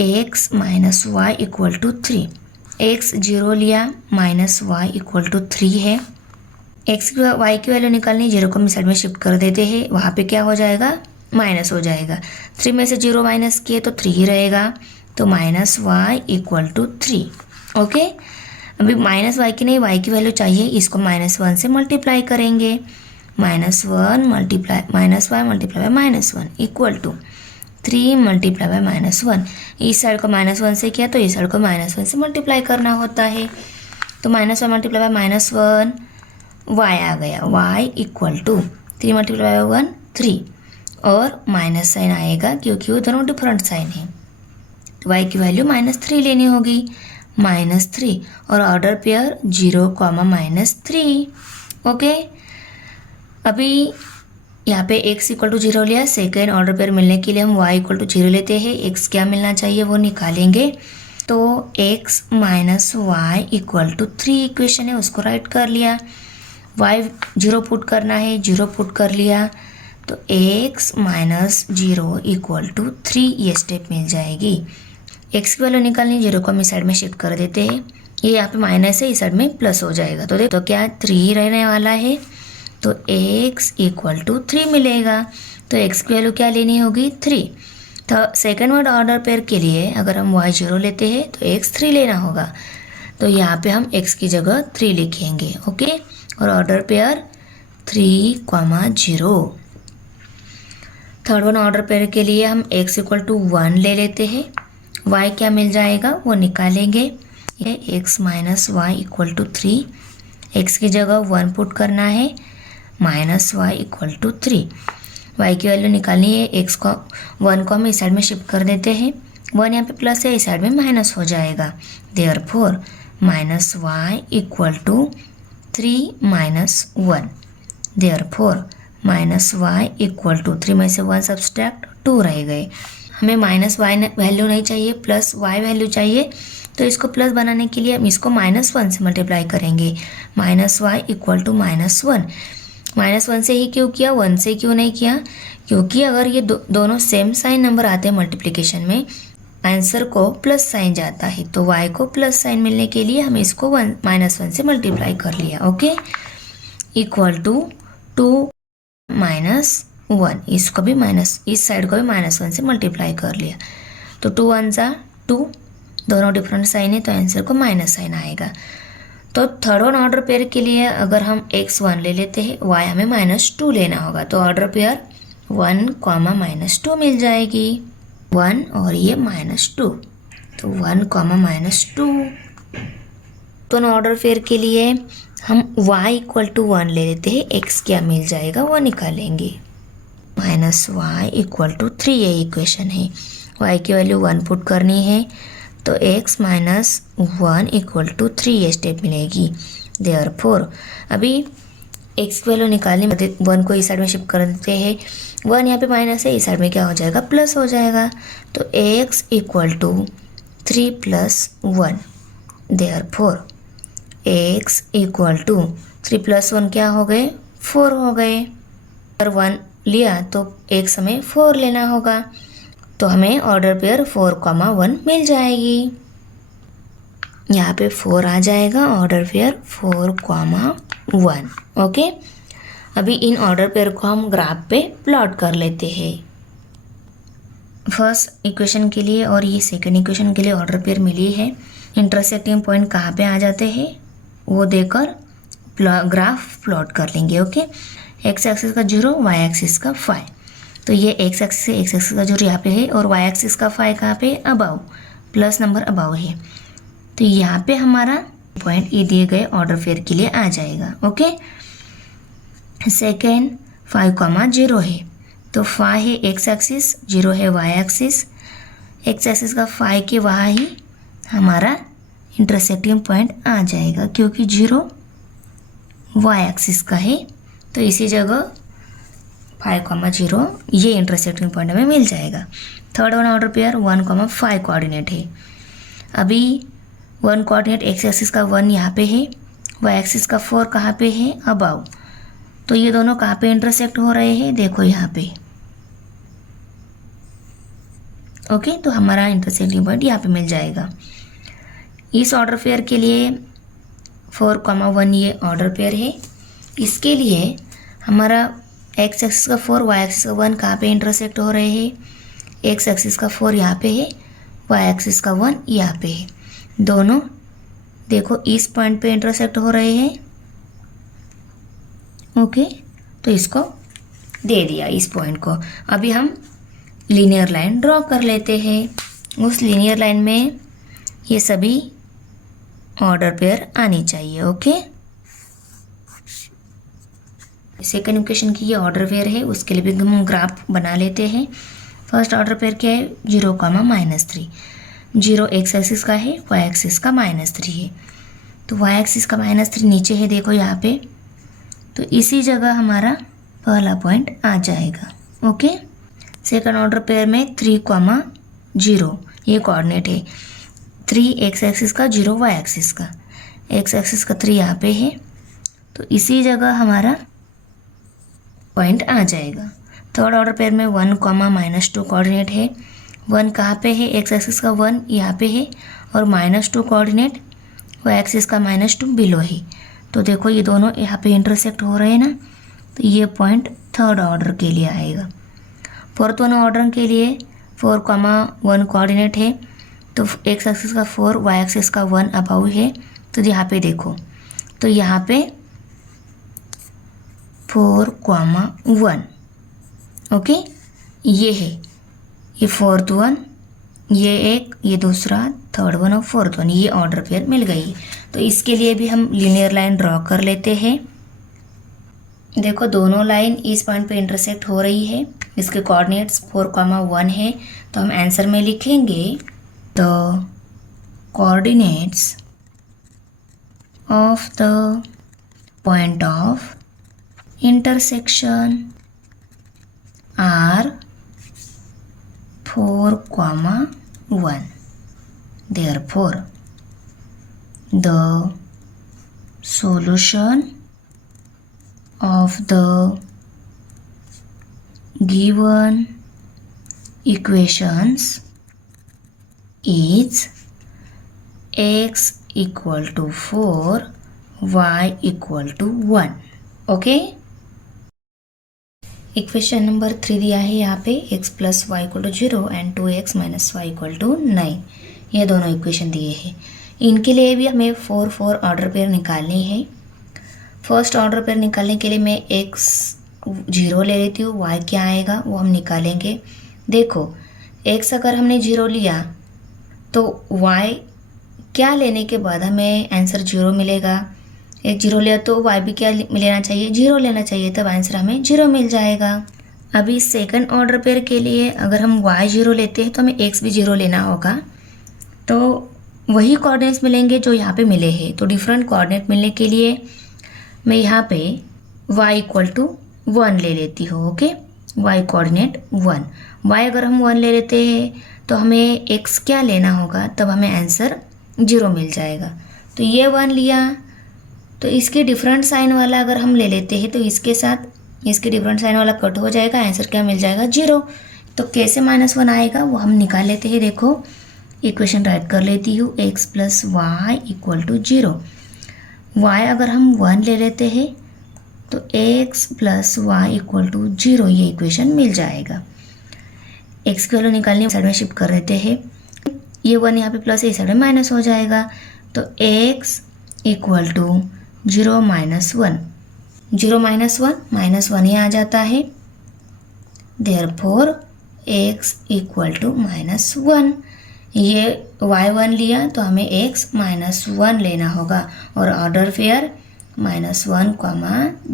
x minus Y equal to 3। x 0 लिया माइनस वाई इक्वल टू 3 है। x की y की वैल्यू निकालनी, 0 को हम साइड में शिफ्ट कर देते हैं, वहाँ पे क्या हो जाएगा, माइनस हो जाएगा। 3 में से 0 माइनस किए तो 3 ही रहेगा, तो minus Y equal to 3। Okay, अभी माइनस वाई की नहीं, y की वैल्यू चाहिए, इसको -1 से मल्टीप्लाई करेंगे, -1 multiply minus y multiply by -1 equal to 3 multiply by -1। इस साइड को -1 से किया तो इस साइड को -1 से मल्टीप्लाई करना होता है, तो -1 मल्टीप्लाई बाय -1 y आ गया, y equal to 3 multiply by 1 3, और माइनस साइन आएगा क्योंकि वो दोनों डिफरेंट साइन है। y की वैल्यू -3 लेनी होगी, -3, और ऑर्डर पेयर 0, -3। ओके, अभी यहाँ पे x इक्वल टू 0 लिया, सेकेंड ऑर्डर पेयर मिलने के लिए हम y इक्वल टू 0 लेते हैं, x क्या मिलना चाहिए वो निकालेंगे, तो x minus Y equal to 3 equation है, उसको राइट कर लिया, y 0 पुट करना है, 0 पुट कर लिया, तो x माइनस 0 इक्वल टू 3 ये स्टेप मिल जाएगी। x की वैल्यू निकालनी, 0 को हम इस साइड में शिफ्ट कर देते हैं, ये यहाँ पे माइनस है, इस साइड में प्लस हो जाएगा, तो देखो तो क्या 3 रहने वाला है, तो x इक्वल टू 3 मिलेगा, तो x की वैल्यू क्या लेनी होगी 3। तो सेकेंड वर्ड ऑर्डर पेयर के लिए अगर हम y 0 लेते हैं तो x 3 लेना होगा, तो यहाँ पे हम x की जगह 3 लिखेंगे। ओके, और order pair 3, 0। Third one order pair के लिए हम x इक्वल टू 1 ले लेते हैं, y क्या मिल जाएगा वो निकालेंगे, ये x minus Y equal to 3, x की जगह 1 पुट करना है, minus Y equal to 3, y की वैल्यू निकालनी है, x को 1 को हम इस साइड में शिफ्ट कर देते हैं, 1 यहाँ पे प्लस है, इस साइड में माइनस हो जाएगा, therefore minus Y equal to 3 minus 1, therefore minus Y equal to 3 में से 1 सब्सट्रैक्ट 2 रह गए। हमें माइनस वाई वैल्यू नहीं चाहिए, प्लस वाई वैल्यू चाहिए, तो इसको प्लस बनाने के लिए हम इसको -1 से मल्टीप्लाई करेंगे, माइनस वाई इक्वल टू -1। -1 से ही क्यों किया, 1 से क्यों नहीं किया, क्योंकि अगर ये दोनों सेम साइन नंबर आते हैं मल्टीप्लिकेशन में, आंसर को प्लस साइन जाता है, तो y को प्लस साइन मिलने के लिए हम इसको -1 से मल्टीप्लाई कर लिया। ओके, इक्वल टू 2 -1, इसको भी माइनस, इस साइड को भी -1 से मल्टीप्लाई कर लिया, तो 2 1 जा 2, दोनों डिफरेंट साइन है तो आंसर को माइनस साइन आएगा। तो थर्ड वन ऑर्डर पेयर के लिए अगर हम x1 ले लेते हैं, y हमें -2 लेना होगा, तो ऑर्डर पेयर 1, -2 मिल जाएगी, 1 और ये -2, तो 1, -2। तो ऑर्डर पेयर के लिए हम y इक्वल टू 1 ले लेते हैं, x क्या मिल जाएगा वो निकालेंगे, -y इक्वल टू 3 ये इक्वेशन है, y की वैल्यू 1 पुट करनी है, तो x माइनस 1 इक्वल टू 3 ये स्टेप मिलेगी, देयरफॉर अभी x की वैल्यू निकालनी, 1 को इस साइड में शिफ्ट कर देते हैं, 1 यहाँ पे माइनस है, इस साइड में क्या हो जाएगा प्लस हो जाएगा, तो x equal to 3 + 1, therefore x equal to 3 + 1 क्या हो गए 4 हो गए, अगर 1 लिया तो x हमें 4 लेना होगा, तो हमें ऑर्डर पेयर 4, 1 मिल जाएगी, यहाँ पे 4 आ जाएगा, ऑर्डर पेयर 4, 1। ओके, अभी इन ऑर्डर पेयर को हम ग्राफ पे प्लॉट कर लेते हैं। फर्स्ट इक्वेशन के लिए और ये सेकंड इक्वेशन के लिए ऑर्डर पेयर मिली है, इंटरसेक्टिंग पॉइंट कहाँ पे आ जाते हैं वो देकर ग्राफ प्लॉट कर लेंगे। ओके, एक्स एक्सिस का 0, वाई एक्सिस का 5, तो ये एक्स एक्सिस है, एक्स एक्सिस का 0 यहाँ पे है, और वाई एक्सिस का 5 कहाँ पे अबाव, प्लस नंबर अबाव है, तो यहाँ पे हमारा पॉइंट ये दिए गए ऑर्डर पेयर के लिए आ जाएगा। ओके, सेकेंड 5, 0 है, तो 5 है एक्स एक्सिस, 0 है वाई एक्सिस, एक्स एक्सिस का 5 के वहाँ ही हमारा इंटरसेक्टिंग पॉइंट आ जाएगा, क्योंकि 0 वाई एक्सिस का है, तो इसी जगह 5,0 ये इंटरसेक्टिंग पॉइंट हमें मिल जाएगा। Third one order pair 1,5 coordinate है। अभी 1 कोऑर्डिनेट एक्स एक्सिस का 1 यहाँ पे है, वाई एक्सिस का 4 कहाँ पे है, अबाव। तो ये दोनों कहाँ पे इंटरसेक्ट हो रहे हैं, देखो यहाँ पे। ओके, तो हमारा इंटरसेक्टिंग पॉइंट यहाँ पे मिल जाएगा। इस ऑर्डर पेयर के लिए 4,1 ये ऑर्डर पेयर है। इसके लिए हमारा एक्स एक्सिस का 4 वाई एक्सिस का 1 कहाँ पे इंटरसेक्ट हो रहे हैं, एक्स एक्सिस का 4 यहाँ पे है, वाई एक्सिस का 1 यहाँ पे है। दोनों देखो इस पॉइंट पे इंटरसेक्ट हो रहे हैं। ओके, तो इसको दे दिया इस पॉइंट को। अभी हम लीनियर लाइन ड्रॉ कर लेते हैं। उस लीनियर लाइन में ये सभी ऑर्डर पेयर आनी चाहिए। ओके, सेकंड इक्वेशन की ये ऑर्डर पेयर है, उसके लिए भी हम ग्राफ बना लेते हैं। फर्स्ट ऑर्डर पेयर क्या है, 0,-3। 0 एक्स एक्सिस का है, वाई एक्सिस का -3 है। तो वाई एक्सिस का -3 नीचे है, देखो यहाँ पे। तो इसी जगह हमारा पहला पॉइंट आ जाएगा। ओके, सेकंड ऑर्डर पेयर में 3,0 ये कोऑर्डिनेट है। 3 एक्स एक्सिस का, 0 वाई एक्सिस का। एक्स एक्सिस का 3 यहाँ पे है, तो इसी जगह हमारा पॉइंट आ जाएगा। थर्ड ऑर्डर पेयर में 1,-2 कोऑर्डिनेट है। 1 कहाँ पे है, एक्स एक्सिस का 1 यहाँ पे है, और -2 कोऑर्डिनेट वाई एक्सिस का -2 बिलो है। तो देखो ये दोनों यहाँ पे इंटरसेक्ट हो रहे हैं ना, तो ये पॉइंट थर्ड ऑर्डर के लिए आएगा। फोर्थ वन ऑर्डर के लिए 4,1 कोऑर्डिनेट है। तो एक्स एक्सिस का 4 वाई एक्सिस का 1 अबाउ है। तो यहाँ पे देखो, तो यहाँ पे 4,1 ओके, ये है, ये फोर्थ वन, ये एक, ये दूसरा, थर्ड वन और फोर्थ वन, ये ऑर्डर पेयर मिल गई। तो इसके लिए भी हम लीनियर लाइन ड्रॉ कर लेते हैं। देखो दोनों लाइन इस पॉइंट पे इंटरसेक्ट हो रही है। इसके कोऑर्डिनेट्स 4,1 है। तो हम आंसर में लिखेंगे the coordinates of the point of intersection are 4,1. Therefore, the solution of the given equations is x equal to 4, y equal to 1. Okay, equation number 3 दिया है यहाँ पे, x + y = 0 and 2x - y = 9। ये दोनों equation दिए हैं। इनके लिए भी हमें 4 ऑर्डर पेयर निकालनी है। फर्स्ट ऑर्डर पेयर निकालने के लिए मैं x 0 ले लेती हूँ, y क्या आएगा वो हम निकालेंगे। देखो x अगर हमने 0 लिया तो y क्या लेने के बाद हमें आंसर 0 मिलेगा। एक 0 लिया तो y भी क्या लेना चाहिए, 0 लेना चाहिए, तब आंसर हमें 0 मिल जाएगा। अभी सेकंड ऑर्डर पेयर के लिए अगर हम y 0 लेते हैं तो हमें x भी 0 लेना होगा। तो वही कोऑर्डिनेट्स मिलेंगे जो यहाँ पे मिले हैं। तो डिफरेंट कोऑर्डिनेट मिलने के लिए मैं यहाँ पे y = 1 ले लेती हूँ। ओके, y कोऑर्डिनेट 1, y अगर हम 1 ले लेते हैं तो हमें x क्या लेना होगा, तब हमें आंसर 0 मिल जाएगा। तो ये 1 लिया, तो इसके डिफरेंट साइन वाला अगर हम ले लेते हैं तो इसके साथ इसके डिफरेंट साइन वाला कट हो जाएगा, आंसर क्या मिल जाएगा, 0। तो कैसे -1 आएगा वो हम निकाल लेते हैं। देखो इक्वेशन राइट कर लेती हूँ, x + y = 0। y अगर हम 1 ले लेते हैं तो x + y = 0, ये इक्वेशन मिल जाएगा। x की वैल्यू निकालने साइड में शिफ्ट कर देते हैं। ये 1 यहाँ पे प्लस, ये साइड में माइनस हो जाएगा। तो x = 0 - 1, 0 - 1 -1 ही आ जाता है। Therefore x = -1। ये y1 लिया तो हमें x -1 लेना होगा, और ऑर्डर पेयर -1,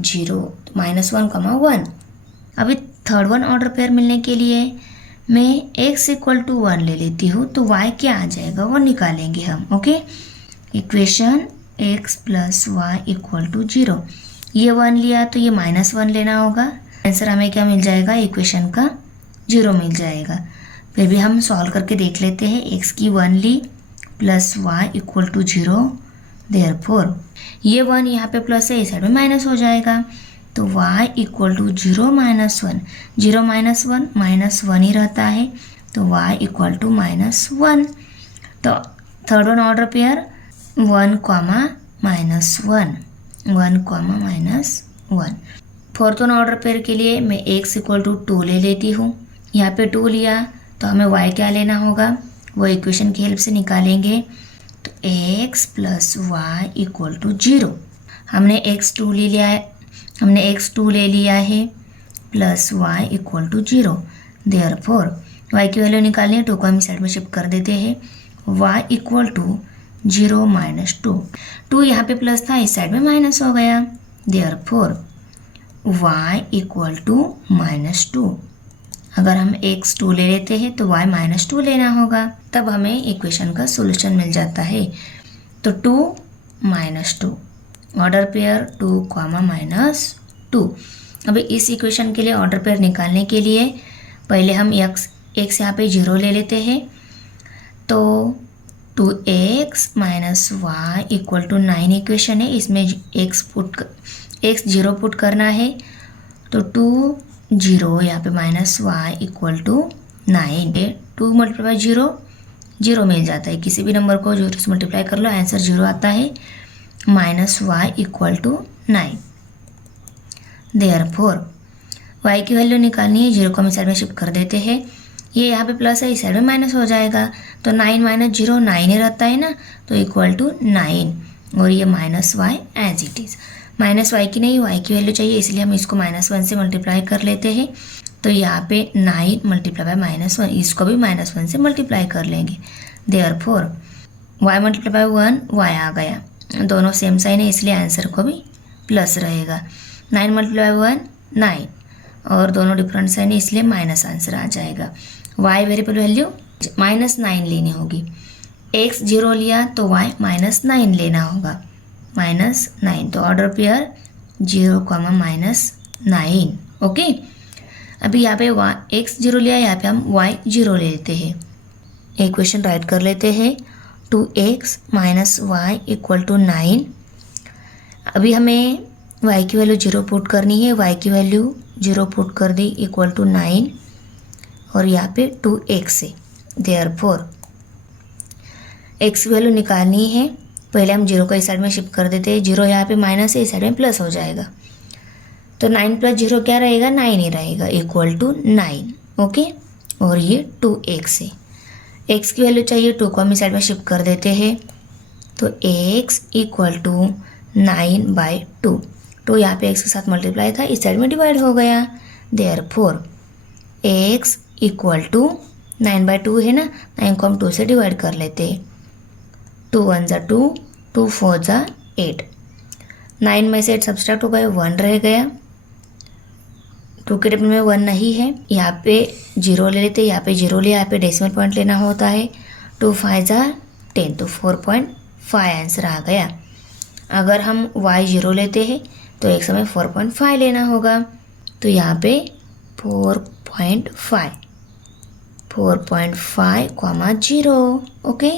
0, -1, 1। अभी थर्ड वन ऑर्डर पेयर मिलने के लिए मैं x = 1 ले लेती हूँ, तो y क्या आ जाएगा वो निकालेंगे हम। Okay, equation x + y = 0। ये 1 लिया तो ये -1 लेना होगा, आंसर हमें क्या मिल जाएगा, इक्वेशन का 0 मिल जाएगा। फिर भी हम सॉल्व करके देख लेते हैं। x की 1 ली plus y equal to 0, therefore ये 1 यहाँ पे प्लस है, इस साइड में माइनस हो जाएगा, तो y equal to 0 minus 1, 0 minus 1 minus 1 ही रहता है, तो y इक्वल टू माइनस 1। तो third one order pair 1 comma minus 1, 1 comma minus 1। Fourth one order pair के लिए मैं x इक्वल टू 2 ले लेती हूँ। यहाँ पे 2 लिया तो हमें y क्या लेना होगा, वो इक्वेशन की हेल्प से निकालेंगे। तो x plus y equal to 0। हमने x2 ले लिया है, plus y equal to 0, therefore y की वैल्यू निकालनी है, 2 को हम साइड में शिफ्ट कर देते हैं। y इक्वल टू 0 माइनस 2, 2 यहाँ पे प्लस था, इस साइड में माइनस हो गया, therefore y equal to minus 2। अगर हम x2 ले लेते हैं तो y माइनस 2 लेना होगा, तब हमें इक्वेशन का सोल्यूशन मिल जाता है। तो 2 minus 2, order pair 2 comma minus 2। अभी इस इक्वेशन के लिए ऑर्डर पेयर निकालने के लिए पहले हम x यहाँ पे 0 ले लेते हैं, तो 2x minus Y equal to 9 equation है, इसमें x 0 पुट करना है, तो 2 0 यहाँ पे minus Y equal to 9, 2 multiply 0 0 मिल जाता है, किसी भी नंबर को 0 से मल्टीप्लाई कर लो, आंसर 0 आता है, minus Y equal to 9। Therefore y की वैल्यू निकालनी है, 0 को हम इस साइड में शिफ्ट कर देते हैं, ये यहाँ पे प्लस है, इस साइड में माइनस हो जाएगा, तो 9 माइनस 0 9 ही रहता है ना, तो इक्वल टू 9, और ये minus y as it is. Minus y की नहीं, y की वैल्यू चाहिए, इसलिए हम इसको -1 से मल्टीप्लाई कर लेते हैं, तो यहाँ पे 9 मल्टीप्लाई बाय -1, इसको भी -1 से मल्टीप्लाई कर लेंगे, therefore y multiply by 1 y आ गया, दोनों सेम साइन है इसलिए आंसर को भी प्लस रहेगा। 9 मल्टीप्लाई बाय 1 9, और दोनों डिफरेंट साइन है इसलिए माइनस आंसर आ जाएगा। y वेरिएबल वैल्यू -9 लेनी होगी, x 0 लिया तो y -9 लेना होगा, -9, तो ऑर्डर पेयर 0 कॉमा -9, ओके। अभी यहाँ पे x 0 लिया, यहाँ पे हम y 0 ले लेते हैं, इक्वेशन राइट कर लेते हैं, 2x minus Y equal to 9। अभी हमें y की वैल्यू 0 पुट करनी है, y की वैल्यू 0 पुट कर दी इक्वल टू 9, और यहाँ पे 2x है, देयरफॉर x की वैल्यू निकालनी है, पहले हम 0 को इस साइड में शिफ्ट कर देते हैं, 0 यहाँ पे माइनस है, इस साइड में प्लस हो जाएगा, तो 9 प्लस 0 क्या रहेगा, 9 ही रहेगा, इक्वल टू 9, ओके। और ये 2x है, x की वैल्यू चाहिए, 2 को हम इस साइड में शिफ्ट कर देते हैं, तो x इक्वल टू 9/2, 2 यहाँ पे x के साथ मल्टीप्लाई था, इस साइड में डिवाइड हो गया, देयरफॉर x इक्वल टू 9/2 है ना, 9 को हम 2 से डिवाइड कर लेते हैं, 2 1 ज़ा 2, 2 4 ज़ा 8, 9 में से 8 सब्सट्रैक्ट हो गए, 1 रह गया, 2 के टेबल में 1 नहीं है, यहाँ पे 0 ले लेते, यहाँ पे 0 ले, यहाँ पे डेसिमल पॉइंट लेना होता है, 2 5 ज़ा 10, तो 4.5 आंसर आ गया। अगर हम y 0 लेते हैं तो एक समय 4.5 लेना होगा, तो यहाँ पे 4.5 कॉमा 0, ओके।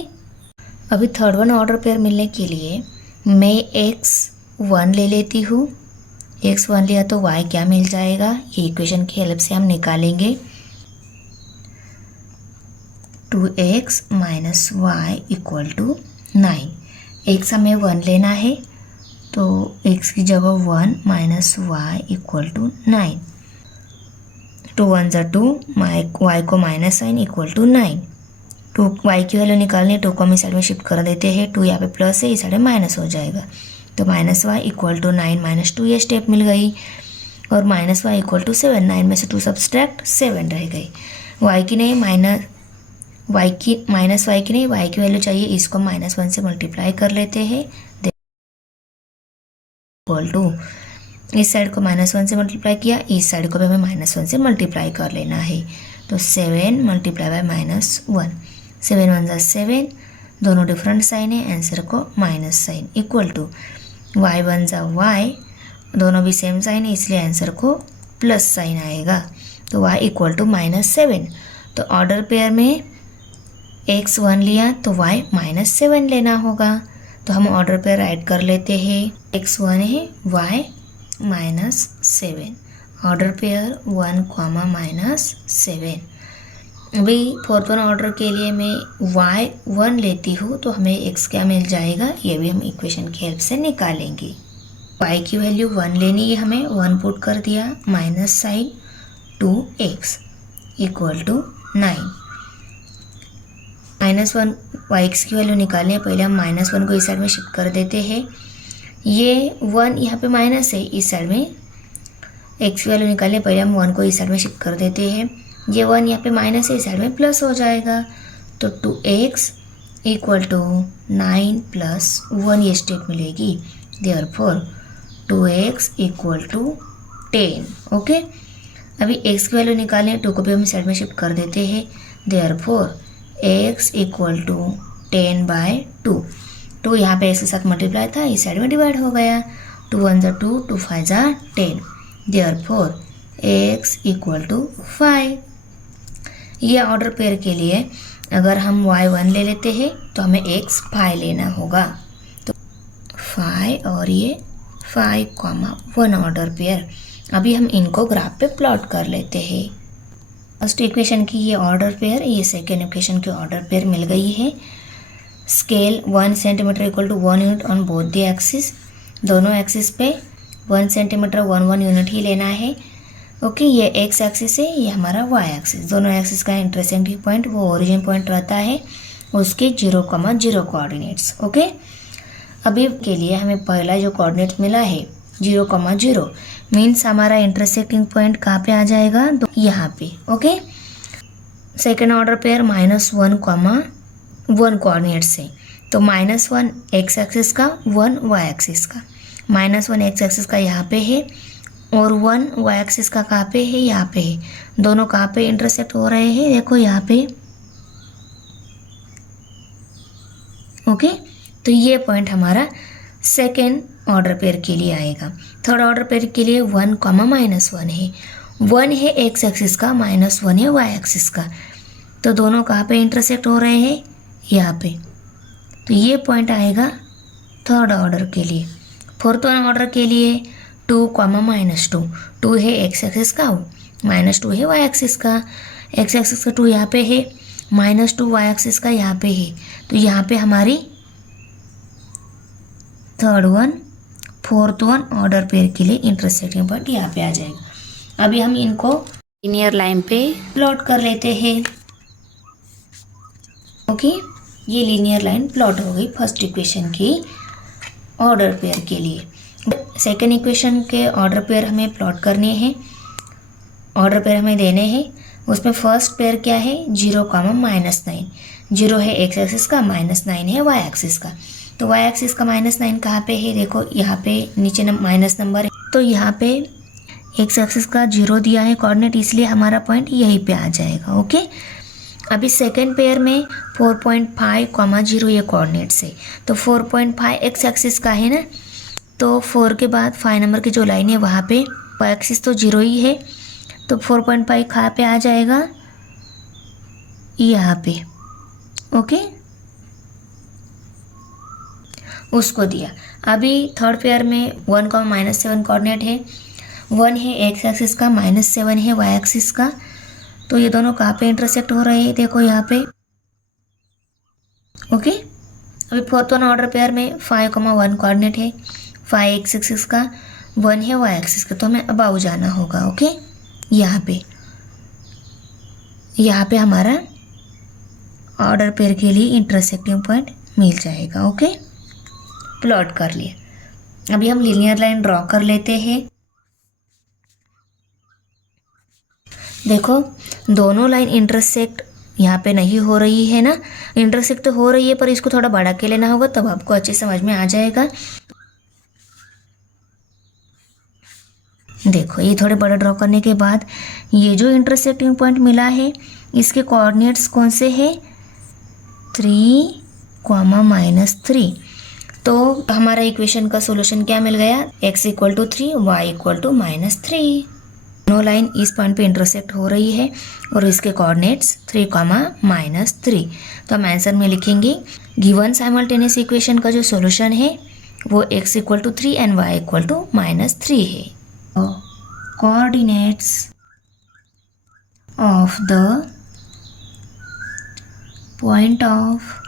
अभी थर्ड वन ऑर्डर पेयर मिलने के लिए मैं x1 ले लेती हूँ, x1 लिया तो y क्या मिल जाएगा, ये इक्वेशन की हेल्प से हम निकालेंगे, 2x minus Y equal to 9, x हमें 1 लेना है, तो x की जगह 1 माइनस वाई इक्वल टू 9, 2 1 ज़ा 2, y को minus sign equal to 9, 2 y की वैल्यू निकालनी है, 2 को हम इस साइड में शिफ्ट कर देते हैं, 2 यहाँ पे प्लस है, इस साइड में माइनस हो जाएगा, तो minus Y equal to 9 minus 2 ये स्टेप मिल गई, और माइनस वाई इक्वल टू 7, 9 में से 2 सब्सट्रैक्ट 7 रह गई, y की नहीं माइनस y की नहीं, y की वैल्यू चाहिए, इसको -1 से मल्टीप्लाई कर लेते हैं, इक्वल टू इस साइड को -1 से मल्टीप्लाई किया, इस साइड को भी हमें -1 से मल्टीप्लाई कर लेना है, तो 7 मल्टीप्लाई बाय -1, 7 1 ज़ा 7, दोनों डिफरेंट साइन है, आंसर को minus sign equal to y 1 ज़ा y, दोनों भी सेम साइन है इसलिए आंसर को प्लस साइन आएगा, तो y इक्वल टू -7। तो ऑर्डर पेयर में x1 लिया तो y -7 लेना होगा। तो हम ऑर्डर पेयर राइट कर लेते हैं, x1 है y -7, ऑर्डर पेयर 1, -7। अभी फोर्थ वन ऑर्डर के लिए मैं y1 लेती हूँ तो हमें x क्या मिल जाएगा, ये भी हम इक्वेशन की हेल्प से निकालेंगे। y की वैल्यू 1 लेनी है हमें, 1 पुट कर दिया, minus sign 2x equal to 9। -1 y की वैल्यू निकालने पहले हम -1 को इस साइड में शिफ्ट कर देते हैं। ये 1 यहाँ पे माइनस है, इस साइड में x की वैल्यू निकालने पहले हम 1 को इस साइड में शिफ्ट कर देते हैं। ये 1 यहाँ पे माइनस है, इस साइड में प्लस हो जाएगा, तो 2x इक्वल टू 9 + 1 ये स्टेप मिलेगी। Therefore 2x equal to 10। Okay, अभी x की वैल्यू निकालें, 2 को भी हम साइड में शिफ्ट कर देते हैं। Therefore x equal to 10/2। 2 यहाँ पे x के साथ मल्टीप्लाई था, इस साइड में डिवाइड हो गया, 2 1 = 2, 2 5 = 10। Therefore x equal to 5। ये ऑर्डर पेयर के लिए अगर हम y1 ले लेते हैं तो हमें x 5 लेना होगा, तो 5 और ये 5, 1 ऑर्डर पेयर। अभी हम इनको ग्राफ पे प्लॉट कर लेते हैं। फर्स्ट इक्वेशन की ये ऑर्डर पेयर, ये सेकेंड इक्वेशन की ऑर्डर पेयर मिल गई है। Scale 1 centimetre equal to 1 unit on both the axis, दोनों एक्सिस पे 1 सेंटीमीटर 1 यूनिट ही लेना है। ओके, ये एक्स एक्सिस है, ये हमारा वाई एक्सिस, दोनों एक्सिस का इंटरसेक्टिंग पॉइंट वो ओरिजिन पॉइंट रहता है, उसके 0,0 कोऑर्डिनेट्स। ओके, अभी के लिए हमें पहला जो कोऑर्डिनेट मिला है 0,0 मीन्स हमारा इंटरसेक्टिंग पॉइंट कहाँ पे आ जाएगा, तो यहाँ पे। Okay, second order pair -1, 1 coordinate से, तो -1 एक्स एक्सिस का, 1 वाई एक्सिस का। -1 एक्स एक्सिस का यहाँ पे है और 1 वाई एक्सिस का कहाँ पे है, यहाँ पे है। दोनों कहाँ पे इंटरसेक्ट हो रहे हैं, देखो यहाँ पे। ओके, तो ये पॉइंट हमारा सेकेंड ऑर्डर पेयर के लिए आएगा। थर्ड ऑर्डर पेयर के लिए 1, -1 है, 1 है एक्स एक्सिस का, -1 है वाई एक्सिस का। तो दोनों कहाँ पे इंटरसेक्ट हो रहे हैं, यहाँ पे। तो ये पॉइंट आएगा थर्ड ऑर्डर के लिए। फोर्थ ऑर्डर के लिए 2, -2, 2 है एक्स एक्सिस का, -2 है वाई एक्सिस का। एक्स एक्सिस का 2 यहाँ पे है, -2 वाई एक्सिस का यहाँ पे है। तो यहाँ पे हमारी third one, fourth one order pair के लिए इंटरसेक्टिंग पॉइंट यहाँ पे आ जाएगा। अभी हम इनको लीनियर लाइन पे प्लॉट कर लेते हैं। ओके, ये लीनियर लाइन प्लॉट हो गई फर्स्ट इक्वेशन की ऑर्डर पेयर के लिए। सेकेंड इक्वेशन के ऑर्डर पेयर हमें प्लॉट करने हैं, ऑर्डर पेयर हमें देने हैं। उसमें फर्स्ट पेयर क्या है, 0, -9। 0 है एक्स एक्सिस का, -9 है वाई एक्सिस का। तो वाई एक्सिस का -9 कहाँ पे है, देखो यहाँ पे नीचे माइनस नंबर है, तो यहाँ पे एक्स एक्सिस का 0 दिया है कोऑर्डिनेट, इसलिए हमारा पॉइंट यहीं पे आ जाएगा। ओके, अभी सेकेंड पेयर में 4.5, 0 ये कोऑर्डिनेट्स है। तो 4.5 एक्स एक्सिस का है ना, तो 4 के बाद 5 नंबर की जो लाइन है वहाँ पे वाई एक्सिस तो 0 ही है, तो 4.5 कहाँ पे आ जाएगा, यहाँ पे। ओके, उसको दिया। अभी थर्ड पेयर में 1, -7 कोऑर्डिनेट है, 1 है एक्स एक्सिस का, -7 है वाई एक्सिस का। तो ये दोनों कहाँ पे इंटरसेक्ट हो रहे हैं, देखो यहाँ पे। ओके, अभी फोर्थ वन ऑर्डर पेयर में 5, 1 कोऑर्डिनेट है, 5 एक्स एक्सिस का, 1 है वाई एक्सिस का। तो हमें अबाउ जाना होगा। ओके, यहाँ पे हमारा ऑर्डर पेयर के लिए इंटरसेक्टिंग पॉइंट मिल जाएगा। ओके, प्लॉट कर लिए। अभी हम लीनियर लाइन ड्रॉ कर लेते हैं। देखो, दोनों लाइन इंटरसेक्ट यहाँ पे नहीं हो रही है ना, इंटरसेक्ट तो हो रही है पर इसको थोड़ा बढ़ा के लेना होगा, तब आपको अच्छे समझ में आ जाएगा। देखो, ये थोड़े बड़े ड्रॉ करने के बाद ये जो इंटरसेक्टिंग पॉइंट मिला है, इसके कोऑर्डिनेट्स कौन से हैं, 3, -3। तो हमारा इक्वेशन का सॉल्यूशन क्या मिल गया, x = 3, y = -3। दोनों लाइन इस पॉइंट पे इंटरसेक्ट हो रही है और इसके कोऑर्डिनेट्स 3, -3। तो हम आंसर में लिखेंगे गिवन साइमल्टेनियस इक्वेशन का जो सॉल्यूशन है वो x = 3 एंड y = -3 है। Coordinates of the point of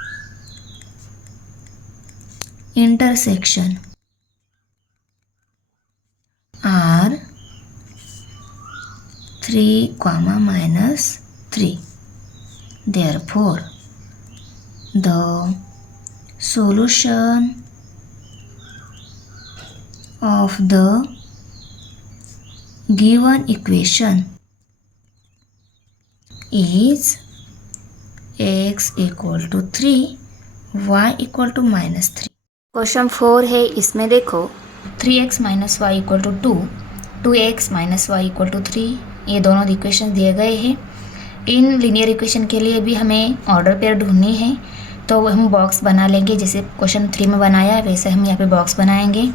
intersection are 3, -3. Therefore, the solution of the given equation is x = 3, y = -3। Question 4 है, इसमें देखो 3x - y = 2, 2x - y = 3, ये दोनों इक्वेशन दिए गए हैं। इन लीनियर इक्वेशन के लिए भी हमें ऑर्डर पेयर ढूंढनी है, तो हम बॉक्स बना लेंगे। जैसे क्वेश्चन 3 में बनाया है वैसे हम यहाँ पे बॉक्स बनाएंगे।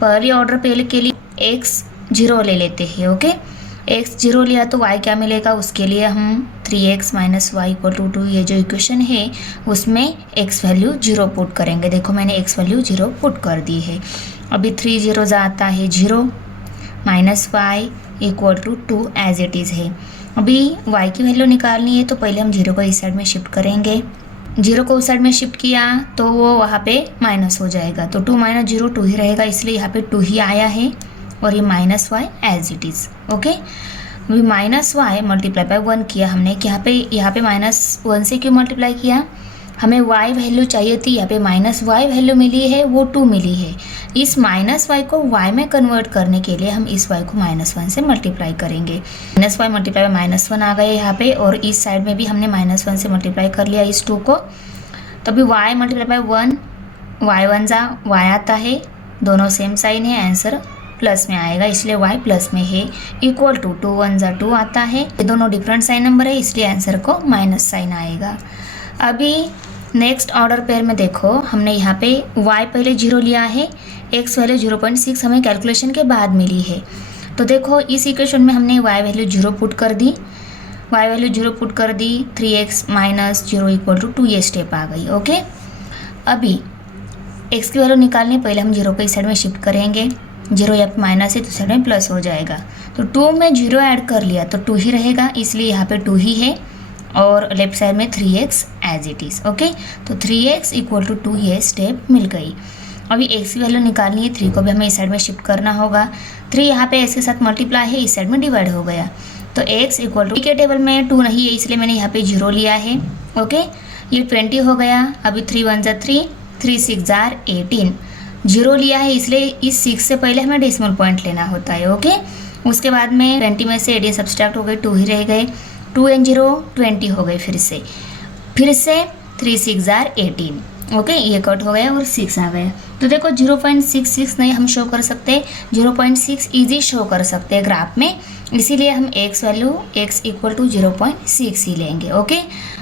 पहली ऑर्डर पेयर के लिए x 0 ले लेते हैं। ओके, x 0 लिया तो y क्या मिलेगा, उसके लिए हम 3x - y = 2 ये जो इक्वेशन है उसमें x वैल्यू 0 पुट करेंगे। देखो मैंने x वैल्यू 0 पुट कर दी है। अभी 3 0 आता है 0, -y = 2 एज इट इज़ है। अभी y की वैल्यू निकालनी है तो पहले हम 0 को इस साइड में शिफ्ट करेंगे। 0 को उस साइड में शिफ्ट किया तो वो वहाँ पे माइनस हो जाएगा, तो 2 - 0 2 ही रहेगा, इसलिए यहाँ पे 2 ही आया है और ये -y as it is. Okay, अभी -y मल्टीप्लाई बाय 1 किया हमने। यहाँ पे -1 से क्यों मल्टीप्लाई किया, हमें y वैल्यू चाहिए थी, यहाँ पे -y वैल्यू मिली है, वो 2 मिली है। इस -y को y में कन्वर्ट करने के लिए हम इस y को -1 से मल्टीप्लाई करेंगे। -y मल्टीप्लाई बाय -1 आ गए यहाँ पे, और इस साइड में भी हमने -1 से मल्टीप्लाई कर लिया इस 2 को। तो अभी y मल्टीप्लाई बाय 1, y 1 जा y आता है, दोनों सेम साइन है, आंसर प्लस में आएगा, इसलिए y प्लस में है। इक्वल टू 2 1 जा 2 आता है, ये दोनों डिफरेंट साइन नंबर है, इसलिए आंसर को माइनस साइन आएगा। अभी नेक्स्ट ऑर्डर पेयर में देखो, हमने यहाँ पे y पहले 0 लिया है, x वैल्यू 0.6 हमें कैलकुलेशन के बाद मिली है। तो देखो इस इक्वेशन में हमने y वैल्यू 0 पुट कर दी, 3x - 0 = 2 ये स्टेप आ गई। ओके, अभी x की वैल्यू निकालनी, पहले हम 0 को इस साइड में शिफ्ट करेंगे। 0 यहाँ पे माइनस है तो साइड में प्लस हो जाएगा, तो 2 में 0 ऐड कर लिया तो 2 ही रहेगा, इसलिए यहाँ पे 2 ही है, और लेफ्ट साइड में 3x as it is. Okay, तो 3x = 2 ये स्टेप मिल गई। अभी x की वैल्यू निकालनी है, 3 को भी हमें इस साइड में शिफ्ट करना होगा। 3 यहाँ पे x के साथ मल्टीप्लाई है, इस साइड में डिवाइड हो गया, तो x = के टेबल में 2 नहीं है, इसलिए मैंने यहाँ पे 0 लिया है। ओके, ये 20 हो गया। अभी 3 1 जा 3, 3 6 जा 18, 0 लिया है, इसलिए इस 6 से पहले हमें डेसिमल पॉइंट लेना होता है। ओके, उसके बाद में 20 में से 18 सब्सट्रैक्ट हो गए, 2 ही रह गए, 2 and 0 20 हो गए। फिर से 3 6 जा 18। ओके, ये कट हो गया और 6 आ गया। तो देखो 0.66 नहीं हम शो कर सकते, 0.6 ईजी शो कर सकते हैं ग्राफ में, इसीलिए हम x वैल्यू x = 0.6 ही लेंगे। ओके,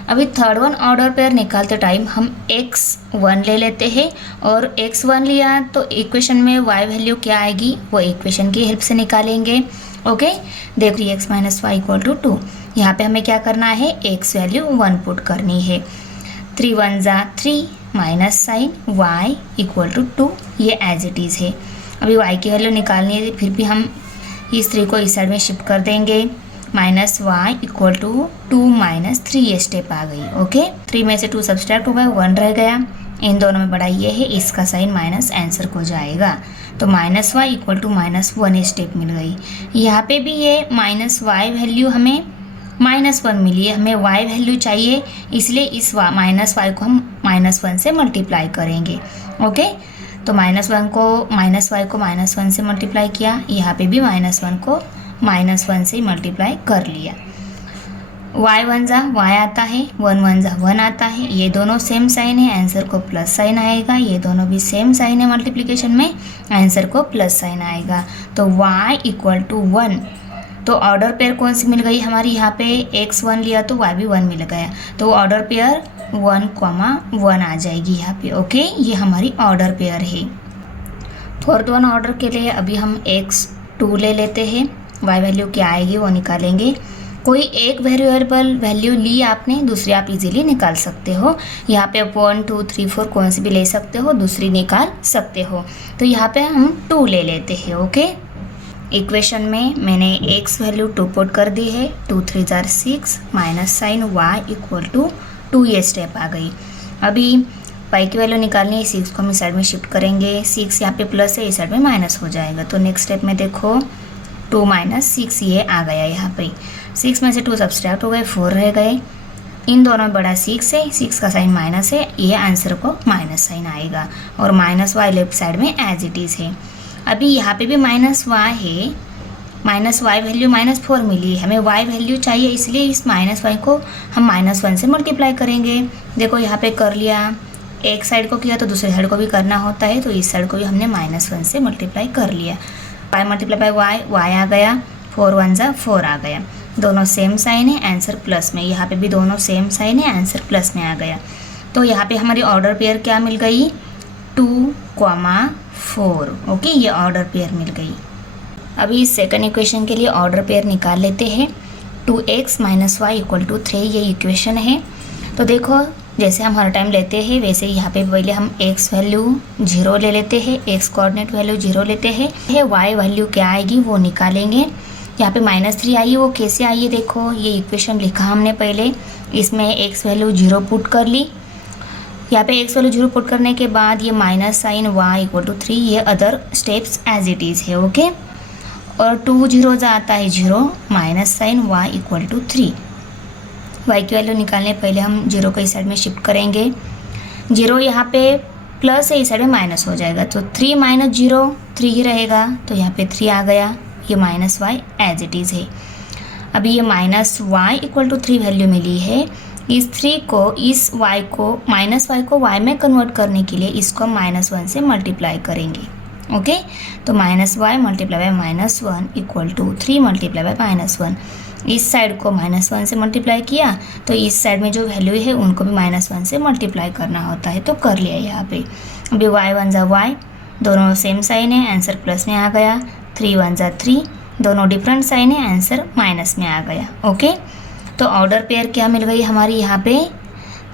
अभी थर्ड वन ऑर्डर पेयर निकालते टाइम हम x1 ले लेते हैं, और x1 लिया तो इक्वेशन में y वैल्यू क्या आएगी वो इक्वेशन की हेल्प से निकालेंगे। ओके, देखिए x - y = 2, यहाँ पे हमें क्या करना है, x वैल्यू 1 पुट करनी है। 3 1 जा 3, माइनस साइन y = 2, ये एज इट इज़ है। अभी y की वैल्यू निकालनी है, फिर भी हम इस 3 को इस साइड में शिफ्ट कर देंगे। -y = 2 - 3 ये स्टेप आ गई। ओके, 3 में से 2 सब्सट्रैक्ट हो गया, 1 रह गया। इन दोनों में बड़ा ये है, इसका साइन माइनस आंसर को जाएगा, तो -y = -1 स्टेप मिल गई। यहाँ पे भी ये -y वैल्यू हमें -1 मिली है, हमें y वैल्यू चाहिए, इसलिए इस -y को हम -1 से मल्टीप्लाई करेंगे। ओके, तो -y को -1 से मल्टीप्लाई किया, यहाँ पे भी -1 को -1 से मल्टीप्लाई कर लिया। y 1 जा y आता है, 1 1 जा 1 आता है, ये दोनों सेम साइन है, आंसर को प्लस साइन आएगा। ये दोनों भी सेम साइन है मल्टीप्लिकेशन में, आंसर को प्लस साइन आएगा। तो y = 1, तो ऑर्डर पेयर कौन सी मिल गई हमारी, यहाँ पे x1 लिया तो y भी 1 मिल गया, तो ऑर्डर पेयर 1, 1 आ जाएगी यहाँ पे। ओके, ये हमारी ऑर्डर पेयर है। फोर्थ वन ऑर्डर के लिए अभी हम x2 ले लेते हैं, वाई वैल्यू क्या आएगी वो निकालेंगे। कोई एक वेरिएबल वैल्यू ली आपने, दूसरी आप इजीली निकाल सकते हो। यहाँ पे आप 1 2 3 4 कौन सी भी ले सकते हो, दूसरी निकाल सकते हो। तो यहाँ पे हम 2 ले लेते हैं। ओके, इक्वेशन में मैंने x वैल्यू 2 पुट कर दी है। 2 3 जार 6 minus sign y equal to 2, ये स्टेप आ गई। अभी पाई की वैल्यू निकालनी है, 6 को हम इस साइड में शिफ्ट करेंगे। 6 यहाँ पे प्लस है, इस साइड में माइनस हो जाएगा। तो नेक्स्ट स्टेप में देखो 2 माइनस 6 ये आ गया। यहाँ पे 6 में से 2 सब्सट्रैक्ट हो गए, 4 रह गए। इन दोनों में बड़ा 6 है, 6 का साइन माइनस है, ये आंसर को माइनस साइन आएगा। और माइनस वाई लेफ्ट साइड में एज इट इज़ है। अभी यहाँ पे भी माइनस वाई है, माइनस वाई वैल्यू -4 मिली है, हमें वाई वैल्यू चाहिए, इसलिए इस माइनस वाई को हम -1 से मल्टीप्लाई करेंगे। देखो यहाँ पे कर लिया, एक साइड को किया तो दूसरे साइड को भी करना होता है, तो इस साइड को भी हमने -1 से मल्टीप्लाई कर लिया। Y multiply by Y, Y आ गया, 4 1 जा 4 आ गया। दोनों सेम साइन है, आंसर प्लस में। यहाँ पे भी दोनों सेम साइन है, आंसर प्लस में आ गया। तो यहाँ पे हमारी ऑर्डर पेयर क्या मिल गई, 2, 4। ओके, ये ऑर्डर पेयर मिल गई। अभी इस सेकंड इक्वेशन के लिए ऑर्डर पेयर निकाल लेते हैं। 2x - y = 3 ये इक्वेशन है। तो देखो जैसे हम हर टाइम लेते हैं वैसे ही यहाँ पे पहले हम x वैल्यू 0 ले लेते हैं, x कोऑर्डिनेट वैल्यू 0 लेते हैं। y वैल्यू क्या आएगी वो निकालेंगे। यहाँ पे -3 आई है, वो कैसे आई है देखो, ये इक्वेशन लिखा हमने पहले, इसमें x वैल्यू 0 पुट कर ली। यहाँ पे x वैल्यू 0 पुट करने के बाद ये माइनस साइन y = 3, ये other steps as it is है। ओके, और 2 0 आता है 0, माइनस साइन y = 3। y की वैल्यू निकालने पहले हम 0 को इस साइड में शिफ्ट करेंगे। 0 यहाँ पे प्लस है, इस साइड में माइनस हो जाएगा, तो 3 - 0 3 ही रहेगा, तो यहाँ पे 3 आ गया। ये minus y as it is है। अभी ये -y = 3 वैल्यू मिली है। इस 3 को, इस y को, -y को y में कन्वर्ट करने के लिए इसको -1 से मल्टीप्लाई करेंगे। ओके, तो -y × -1 = 3 × -1। इस साइड को -1 से मल्टीप्लाई किया, तो इस साइड में जो वैल्यू है उनको भी -1 से मल्टीप्लाई करना होता है, तो कर लिया यहाँ पे। अभी y 1 जा y, दोनों सेम साइन है, आंसर प्लस में आ गया। 3 1 जा 3, दोनों डिफरेंट साइन है, आंसर माइनस में आ गया। ओके, तो ऑर्डर पेयर क्या मिल गई हमारी यहाँ पे,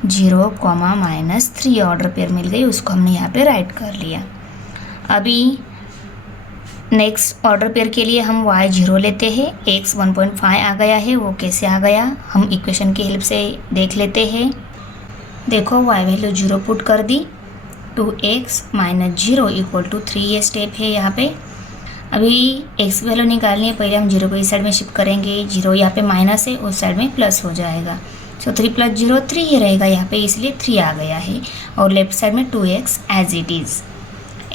0, -3 ऑर्डर पेयर मिल गई, उसको हमने यहाँ पे राइट कर लिया। अभी नेक्स्ट ऑर्डर पेयर के लिए हम y 0 लेते हैं। x 1.5 आ गया है, वो कैसे आ गया हम इक्वेशन की हेल्प से देख लेते हैं। देखो y वैल्यू 0 पुट कर दी, 2x - 0 = 3 ये स्टेप है यहाँ पे। अभी x वैल्यू निकालनी है, पहले हम 0 को इस साइड में शिफ्ट करेंगे। 0 यहाँ पे माइनस है, उस साइड में प्लस हो जाएगा, सो 3 + 0 3 ही रहेगा यहाँ पे, इसलिए 3 आ गया है। और लेफ्ट साइड में 2x as it is.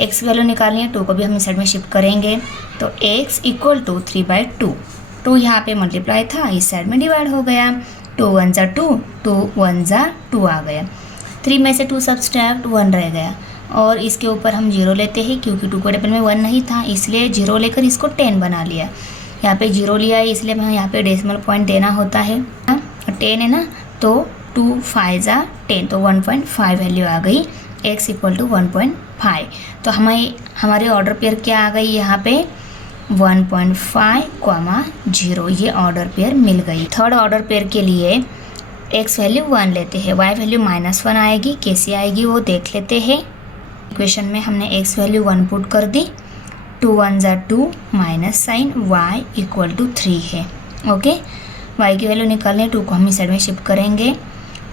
x value निकालनी है, 2 को भी हम इस साइड में शिफ्ट करेंगे, तो x = 3/2। 2 यहाँ पे मल्टीप्लाई था, इस साइड में डिवाइड हो गया। 2 1 जा 2, 2 1 जा 2 आ गया। 3 में से 2 सब्सट्रैक्ट 1 रह गया, और इसके ऊपर हम 0 लेते हैं, क्योंकि 2 के टेबल में 1 नहीं था, इसलिए 0 लेकर इसको 10 बना लिया। यहाँ पे 0 लिया है, इसलिए हमें यहाँ पे डेसिमल पॉइंट देना होता है। 10 है ना, तो 2 5 जा 10, तो 1.5 वैल्यू आ गई। x = 1.5। तो हमारे ऑर्डर पेयर क्या आ गई यहाँ पे, 1.5, 0, ये ऑर्डर पेयर मिल गई। थर्ड ऑर्डर पेयर के लिए x वैल्यू 1 लेते हैं, y वैल्यू -1 आएगी, कैसे आएगी वो देख लेते हैं। इक्वेशन में हमने x वैल्यू 1 पुट कर दी, 2 1 जा 2, माइनस साइन y = 3 है। ओके, y की वैल्यू निकालने, 2 को हम इस साइड में शिफ्ट करेंगे।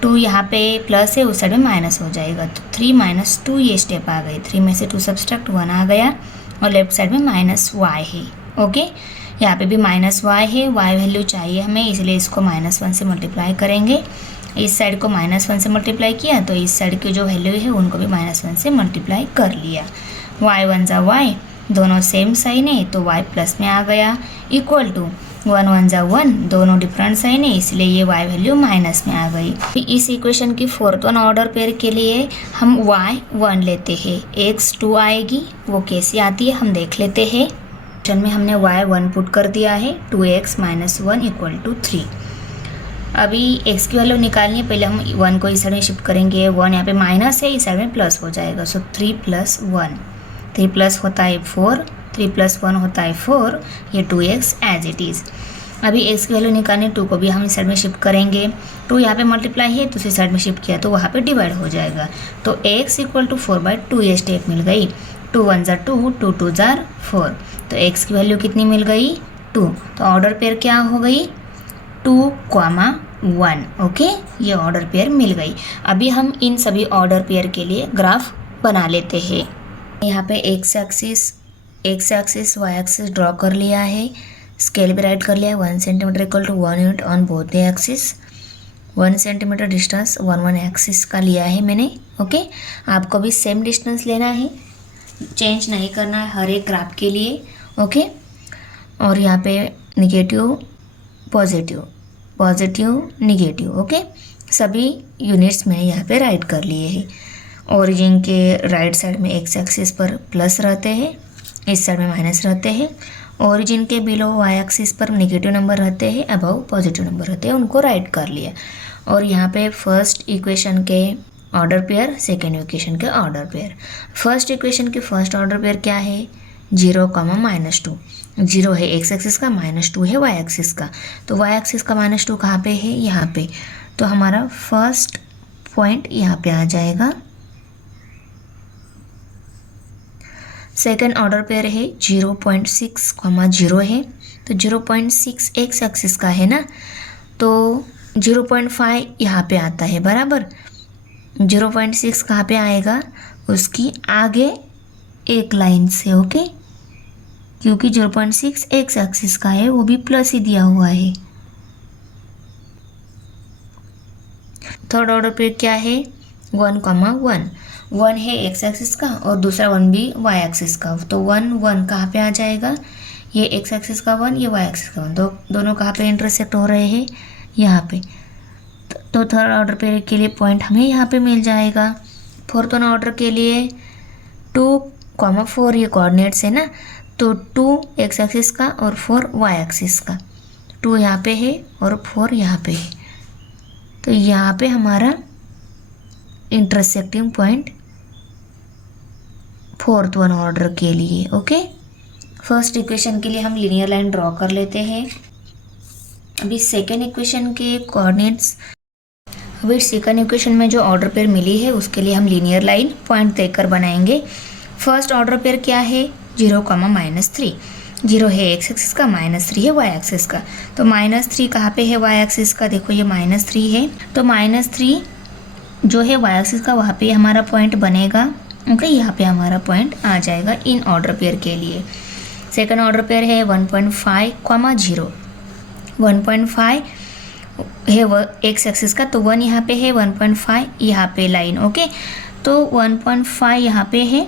2 यहाँ पे प्लस है, उस साइड में माइनस हो जाएगा, तो 3 - 2 ये स्टेप आ गई। 3 में से 2 सब्सट्रैक्ट 1 आ गया, और लेफ्ट साइड में -y है। ओके, यहाँ पे भी -y है, y वैल्यू चाहिए हमें, इसलिए इसको -1 से मल्टीप्लाई करेंगे। इस साइड को -1 से मल्टीप्लाई किया, तो इस साइड की जो वैल्यू है उनको भी -1 से मल्टीप्लाई कर लिया। y 1 जा y, दोनों सेम साइन है, तो y प्लस में आ गया, इक्वल टू 1 1 जा 1, दोनों डिफरेंट साइन है, इसलिए ये y वैल्यू माइनस में आ गई। इस इक्वेशन की फोर्थ वन ऑर्डर पेयर के लिए हम y 1 लेते हैं, x 2 आएगी, वो कैसी आती है हम देख लेते हैं। इक्वेशन में हमने y 1 पुट कर दिया है, 2x - 1 = 3। अभी x की वैल्यू निकालनी है, पहले हम 1 को इस साइड में शिफ्ट करेंगे। 1 यहाँ पे माइनस है, इस साइड में प्लस हो जाएगा, सो 3 + 1, 3 प्लस होता है 4, 3 + 1 होता है 4, ये 2x एज इट इज़। अभी x की वैल्यू निकालने, 2 को भी हम इस साइड में शिफ्ट करेंगे, 2 यहाँ पे मल्टीप्लाई है दूसरी साइड में शिफ्ट किया तो वहाँ पे डिवाइड हो जाएगा, तो x = 4/2 ये स्टेप मिल गई। 2 × 1 = 2, 2 × 2 = 4, तो x की वैल्यू कितनी मिल गई 2। तो ऑर्डर पेयर क्या हो गई 2, 1। ओके, ये ऑर्डर पेयर मिल गई। अभी हम इन सभी ऑर्डर पेयर के लिए ग्राफ बना लेते हैं। यहाँ पे x axis y axis draw कर लिया है, स्केल भी राइट कर लिया है। 1 centimetre = 1 unit on both the axis. 1 centimetre distance 1 axis का लिया है मैंने। ओके, आपको भी सेम डिस्टेंस लेना है, चेंज नहीं करना है हर एक ग्राफ के लिए। ओके, और यहाँ पे निगेटिव पॉजिटिव निगेटिव। ओके, सभी यूनिट्स में यहाँ पे राइट कर लिए हैं। ओरिजिन के राइट साइड में x एक्सिस पर प्लस रहते हैं, इस साइड में माइनस रहते हैं। ओरिजिन के बिलो y एक्सिस पर नेगेटिव नंबर रहते हैं, अबव पॉजिटिव नंबर रहते हैं, उनको राइट कर लिया। और यहाँ पे फर्स्ट इक्वेशन के ऑर्डर पेयर, सेकेंड इक्वेशन के ऑर्डर पेयर। फर्स्ट इक्वेशन के फर्स्ट ऑर्डर पेयर क्या है 0, -2। 0 है x एक्सिस का, -2 है y एक्सिस का, तो y एक्सिस का -2 कहाँ पे है यहाँ पे, तो हमारा फर्स्ट पॉइंट यहाँ पे आ जाएगा। सेकेंड ऑर्डर पेयर है 0.6, 0 है, तो 0.6 x एक्सिस का है ना, तो 0.5 यहाँ पे आता है बराबर। 0.6 कहाँ पे आएगा उसकी आगे एक लाइन से। ओके, क्योंकि 0.6 x एक्सिस का है, वो भी प्लस ही दिया हुआ है। थर्ड ऑर्डर पेयर क्या है 1, 1 है x एक्सिस का और दूसरा 1 भी y एक्सिस का, तो 1 कहाँ पे आ जाएगा, ये x एक्सिस का 1, ये y एक्सिस का 1, दोनों कहाँ पे इंटरसेक्ट हो रहे हैं यहाँ पे। तो थर्ड ऑर्डर पेयर के लिए पॉइंट हमें यहाँ पे मिल जाएगा। फोर्थ ऑर्डर के लिए 2, 4 ये कोऑर्डिनेट्स है ना, तो 2 x एक्सिस का और 4 y एक्सिस का, 2 यहाँ पे है और 4 यहाँ पे है, तो यहाँ पे हमारा इंटरसेक्टिंग पॉइंट फोर्थ ऑर्डर के लिए। ओके, फर्स्ट इक्वेशन के लिए हम लीनियर लाइन ड्रॉ कर लेते हैं। अभी सेकेंड इक्वेशन के कोऑर्डिनेट्स, अभी सेकेंड इक्वेशन में जो ऑर्डर पेयर मिली है उसके लिए हम लीनियर लाइन पॉइंट देकर बनाएंगे। फर्स्ट ऑर्डर पेयर क्या है 0, -3। 0 है x एक्सिस का, -3 है y एक्सिस का, तो -3 कहाँ पे है y एक्सिस का, देखो ये -3 है, तो -3 जो है y एक्सिस का वहाँ पे हमारा पॉइंट बनेगा। ओके, यहाँ पे हमारा पॉइंट आ जाएगा इन ऑर्डर पेयर के लिए। सेकंड ऑर्डर पेयर है 1.5, 0। 1.5 है x एक्सिस का, तो 1 यहाँ पे है, 1.5 यहाँ पे लाइन। ओके, तो 1.5 यहाँ पे है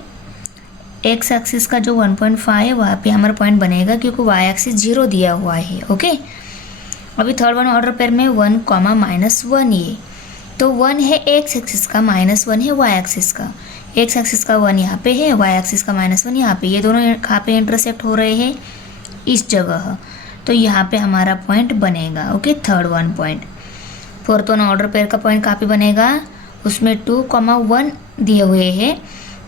x एक्सिस का, जो 1.5 है वहाँ पे हमारा पॉइंट बनेगा क्योंकि y एक्सिस 0 दिया हुआ है। ओके, अभी थर्ड ऑर्डर पेयर में 1, -1 ये, तो 1 है x एक्सिस का, -1 है y एक्सिस का। x एक्सिस का 1 यहाँ पे है, y एक्सिस का -1 यहाँ पे, ये दोनों कहाँ पे इंटरसेक्ट हो रहे हैं इस जगह, तो यहाँ पे हमारा पॉइंट बनेगा। Okay, third point. Fourth order pair का पॉइंट कहाँ पे बनेगा, उसमें 2, 1 दिए हुए हैं,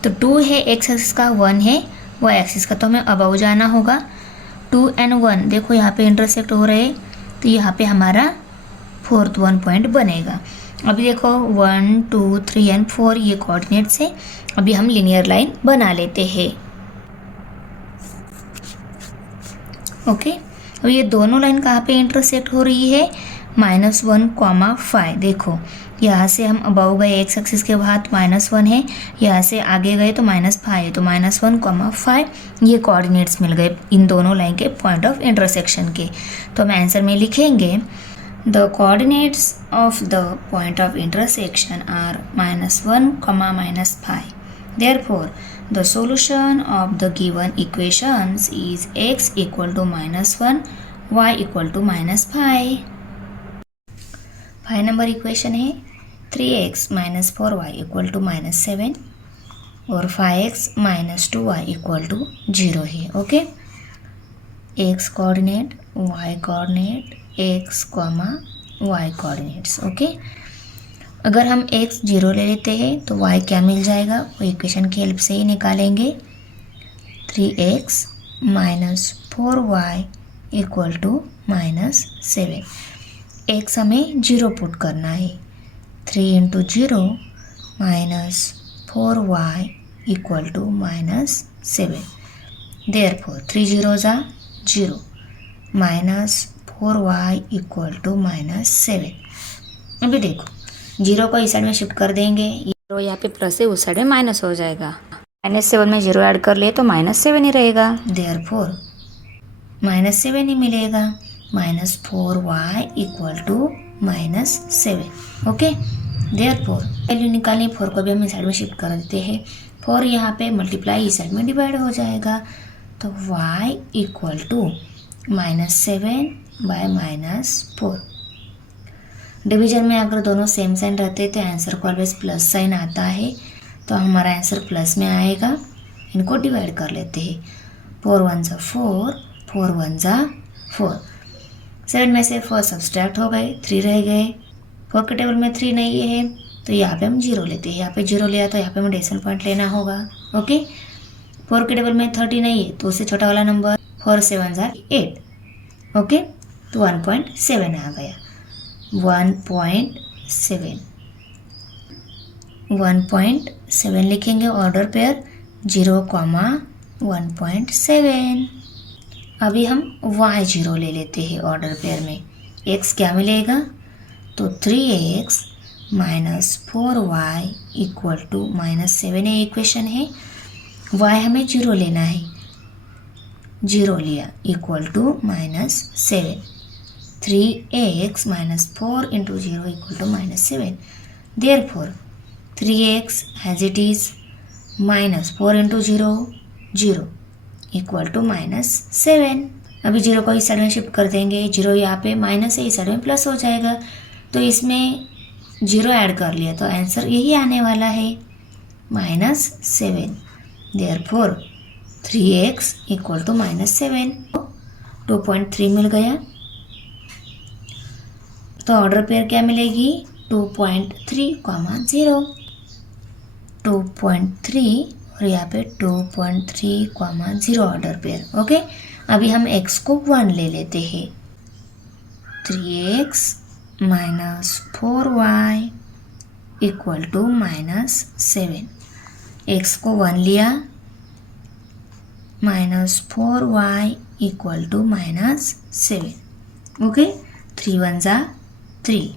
तो 2 है x एक्सिस का, 1 है y एक्सिस का, तो हमें अबव जाना होगा। 2 और 1 देखो यहाँ पे इंटरसेक्ट हो रहे हैं, तो यहाँ पे हमारा फोर्थ पॉइंट बनेगा। अभी देखो 1, 2, 3 और 4 ये कोऑर्डिनेट्स है। अभी हम लीनियर लाइन बना लेते हैं। ओके, अब ये दोनों लाइन कहाँ पे इंटरसेक्ट हो रही है -1, 5। देखो यहाँ से हम अबव गए x एक्सिस के बाद -1 है, यहाँ से आगे गए तो -5 है, तो -1, 5 ये कोऑर्डिनेट्स मिल गए इन दोनों लाइन के पॉइंट ऑफ इंटरसेक्शन के। तो हम आंसर में लिखेंगे The coordinates of the point of intersection are -1, -5. Therefore, the solution of the given equations is x = -1, y = -5. 5 number equation है 3x - 4y = -7 और 5x - 2y = 0 है। Okay, x coordinate, y coordinate, x, y coordinates. Okay, अगर हम x 0 ले लेते हैं तो y क्या मिल जाएगा, वो इक्वेशन की हेल्प से ही निकालेंगे। 3x -4y equal to -7। X हमें 0 पुट करना है। 3 into 0 -4y equal to -7। Therefore 3 zeros are 0 -4y equal to -7। अभी देखो 0 को इस साइड में शिफ्ट कर देंगे, जीरो यहाँ पे प्लस है, उस साइड में माइनस हो जाएगा। -7 में 0 ऐड कर लिए तो -7 ही रहेगा। देयरफॉर -7 ही मिलेगा। -4y equal to -7। Okay, therefore value निकालें। 4 को भी हम इस साइड में शिफ्ट कर देते हैं। 4 यहाँ पे मल्टीप्लाई इस साइड में डिवाइड हो जाएगा, तो y equal to -7 by -4। Division में अगर दोनों सेम साइन रहते तो आंसर को ऑलवेज प्लस साइन आता है, तो हमारा आंसर प्लस में आएगा। इनको डिवाइड कर लेते हैं। 4 1 जा 4, 4 1 जा 4। 7 में से 4 सब्सट्रैक्ट हो गए, 3 रह गए। 4 के टेबल में 3 नहीं है, तो यहाँ पे हम 0 लेते हैं। यहाँ पे 0 लिया तो यहाँ पे हमें डेसिमल पॉइंट लेना होगा। ओके, 4 के टेबल में 30 नहीं है, तो उससे छोटा वाला नंबर 4 7 जा 8। ओके, तो 1.7 आ गया। 1.7 लिखेंगे ऑर्डर पेयर 0,1.7। अभी हम y0 ले लेते हैं ऑर्डर पेयर में। x क्या मिलेगा, तो 3x -4y इक्वल टू -7 ये इक्वेशन है। y हमें 0 लेना है, 0 लिया equal to -7। 3x -4 into 0 equal to -7। Therefore 3x as it is -4 into 0 0 equal to -7। अभी 0 को इस साइड में शिफ्ट कर देंगे। 0 यहाँ पे माइनस है, इस साइड में प्लस हो जाएगा, तो इसमें 0 ऐड कर लिया तो आंसर यही आने वाला है -7। Therefore 3x equal to -7। 2.3 मिल गया, तो ऑर्डर पेयर क्या मिलेगी, 2.3, 0। 2.3 और यहाँ पे 2.3, 0 ऑर्डर पेयर। ओके, अभी हम x को 1 ले लेते हैं। 3x -4y equal to -7। x को 1 लिया, -4y इक्वल टू -7। ओके, 3 1 जा 3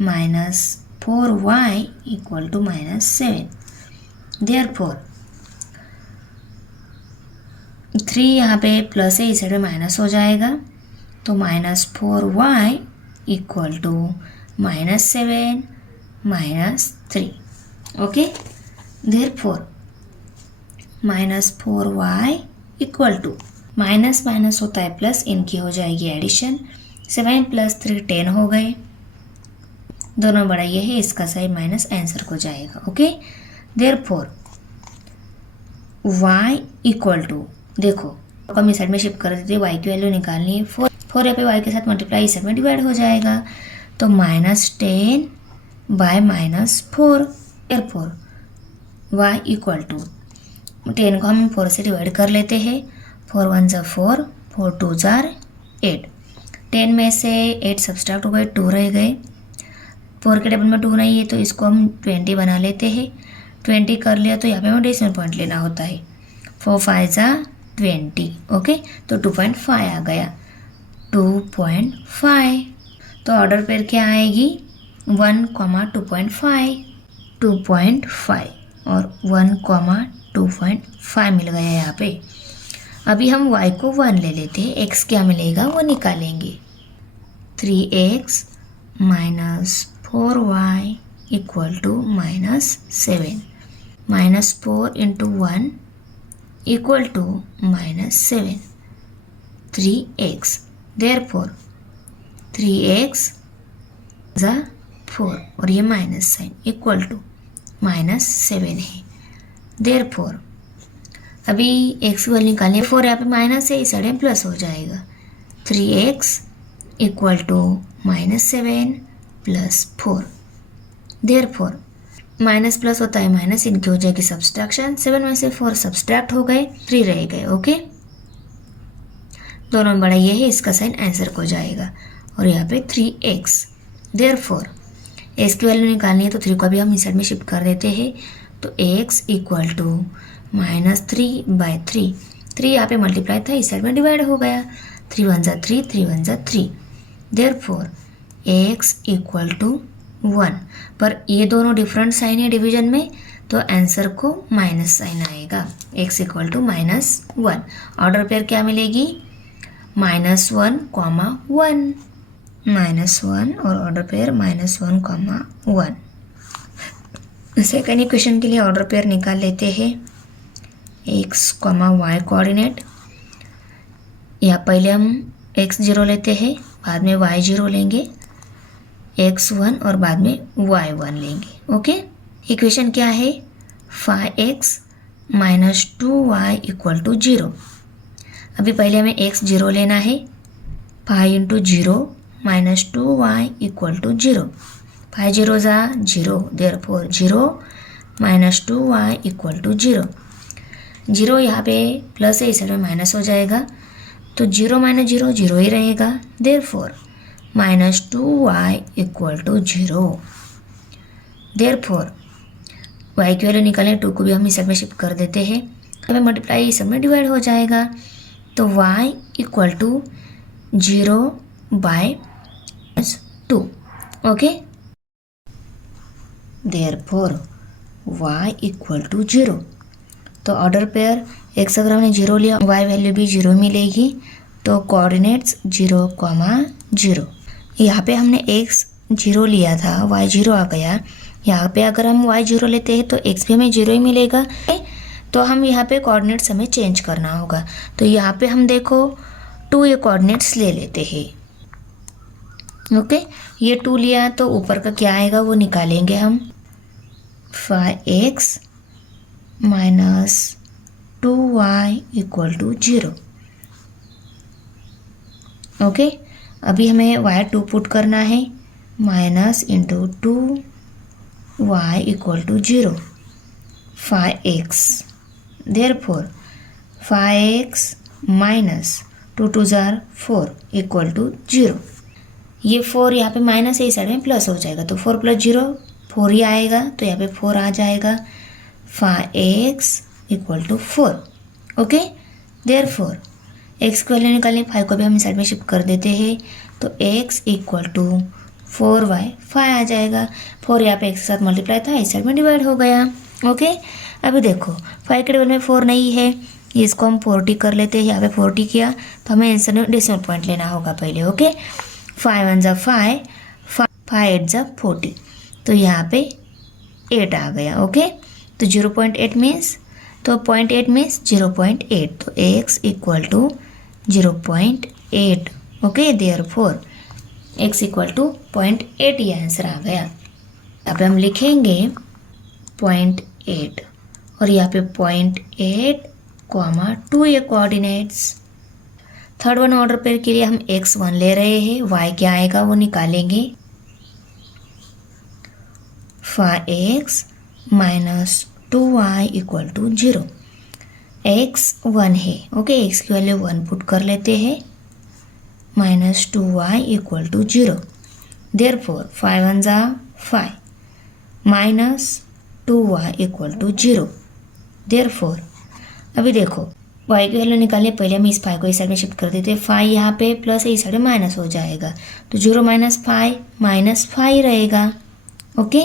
-4y इक्वल टू -7। देयरफॉर 3 यहाँ पे प्लस है, इस साइड में माइनस हो जाएगा, तो -4y equal to -7 -3। Okay, therefore -4y equal to minus minus होता है प्लस, इनकी हो जाएगी एडिशन। 7 + 3 10 हो गए, दोनों बड़ा ये है, इसका साइड माइनस आंसर को जाएगा। Okay, therefore y equal to, देखो हम इस साइड में शिफ्ट कर देते हैं, y की वैल्यू निकालनी है। 4 यहाँ पे y के साथ मल्टीप्लाई इस साइड में डिवाइड हो जाएगा, तो -10 by -4। Therefore y equal to 10 को हम 4 से डिवाइड कर लेते हैं। 4 1 जा 4, 4 2 जा 8। 10 में से 8 सब्सट्रैक्ट हो गए, 2 रह गए। 4 के टेबल में 2 नहीं है, तो इसको हम 20 बना लेते हैं। 20 कर लिया तो यहाँ पे हमें डेसिमल पॉइंट लेना होता है। 4 5 जा 20। ओके, तो 2.5 आ गया, 2.5। तो ऑर्डर पेयर क्या आएगी, 1, 2.5, 2.5 और 1, 2.5 मिल गया यहाँ पे। अभी हम y को 1 ले लेते हैं, x क्या मिलेगा वो निकालेंगे। 3x -4y equal to -7। -4 into 1 equal to -7। 3x, therefore 3x जा 4 और ये माइनस साइन इक्वल टू -7 है। देयरफॉर अभी x वैल्यू निकालनी है। 4 यहाँ पे माइनस है, इस साइड में प्लस हो जाएगा। 3x equal to -7 + 4। Therefore minus plus होता है माइनस, इनकी हो जाएगी सब्सट्रैक्शन। 7 में से 4 सब्सट्रैक्ट हो गए, 3 रह गए। ओके, दोनों में बड़ा ये है, इसका साइन आंसर को जाएगा। और यहाँ पे 3x। देयरफॉर x की वैल्यू निकालनी है तो 3 को भी हम इस साइड में शिफ्ट कर देते हैं। तो x इक्वल टू -3/3। 3 यहाँ पे मल्टीप्लाई था, इस साइड में डिवाइड हो गया। 3 1 जा 3, 3 1 जा 3। Therefore x equal to 1। पर ये दोनों डिफरेंट साइन है डिवीजन में, तो आंसर को माइनस साइन आएगा। x equal to -1। Order pair क्या मिलेगी? -1, -1 और ऑर्डर पेयर -1, 1। सेकेंड इक्वेशन के लिए ऑर्डर पेयर निकाल लेते हैं। x, y coordinate. या पहले हम x0 लेते हैं, बाद में y0 लेंगे, x1 और बाद में y1 लेंगे। ओके, इक्वेशन क्या है? 5x - 2y = 0। अभी पहले हमें x0 लेना है। 5 × 0 - 2y = 0। 5 0 जा 0, देयरफॉर 0 - 2y = 0। 0 यहाँ पे प्लस है, इस साइड में माइनस हो जाएगा, तो 0 - 0 0 ही रहेगा। Therefore -2y = 0। देयरफॉर y की वैल्यू निकालें, 2 को भी हम इस साइड में शिफ्ट कर देते हैं। हमें मल्टीप्लाई इस साइड में डिवाइड हो जाएगा, तो y = 0/2। Okay, therefore y = 0। तो ऑर्डर पेयर x अगर हमने 0 लिया, y वैल्यू भी 0 मिलेगी, तो कोऑर्डिनेट्स 0, 0। यहाँ पे हमने x 0 लिया था, y 0 आ गया। यहाँ पे अगर हम y 0 लेते हैं तो x भी हमें 0 ही मिलेगा। तो हम यहाँ पे कोऑर्डिनेट्स हमें चेंज करना होगा। तो यहाँ पे हम देखो 2 ये कोऑर्डिनेट्स ले लेते हैं। ओके, ये 2 लिया तो ऊपर का क्या आएगा वो निकालेंगे हम। 5x - 2y = 0। ओके, अभी हमें y2 पुट करना है, minus into 2y = 0। 5x, therefore 5x - 2 2 jar 4 = 0। ये 4 यहाँ पे माइनस है, इस साइड में प्लस हो जाएगा, तो 4 + 0 4 ही आएगा, तो यहाँ पे 4 आ जाएगा। 5x = 4। ओके, देयरफॉर x की वैल्यू निकालनी, 5 को भी हम इस साइड में शिफ्ट कर देते हैं, तो x = 4y 5 आ जाएगा। 4 यहाँ पे x के साथ मल्टीप्लाई था, इस साइड में डिवाइड हो गया। ओके, अभी देखो 5 के टेबल में 4 नहीं है, इसको हम 40 कर लेते हैं। यहाँ पे 40 किया तो हमें आंसर में डेसिमल पॉइंट लेना होगा पहले। ओके, 5 1 जा 5, 5 8 जा 40, तो यहाँ पे 8 आ गया। ओके, तो 0.8 मीन्स, तो 0.8 मीन्स 0.8, तो x = 0.8। ओके, देयरफॉर x = 0.8, ये आंसर आ गया। यहाँ पे हम लिखेंगे 0.8 और यहाँ पे 0.8, 2 ये coordinates. Third one order pair के लिए हम x1 ले रहे हैं, y क्या आएगा वो निकालेंगे। 5x - 2y = 0। x 1 है। ओके, x की वैल्यू 1 पुट कर लेते हैं, -2y = 0। देयरफॉर 5 1 जा 5, -2y = 0। देयरफॉर अभी देखो y की वैल्यू निकालने, पहले हम इस 5 को इस साइड में शिफ्ट कर देते हैं। 5 यहाँ पे प्लस है, इस साइड में माइनस हो जाएगा, तो 0 - 5 -5 रहेगा। ओके,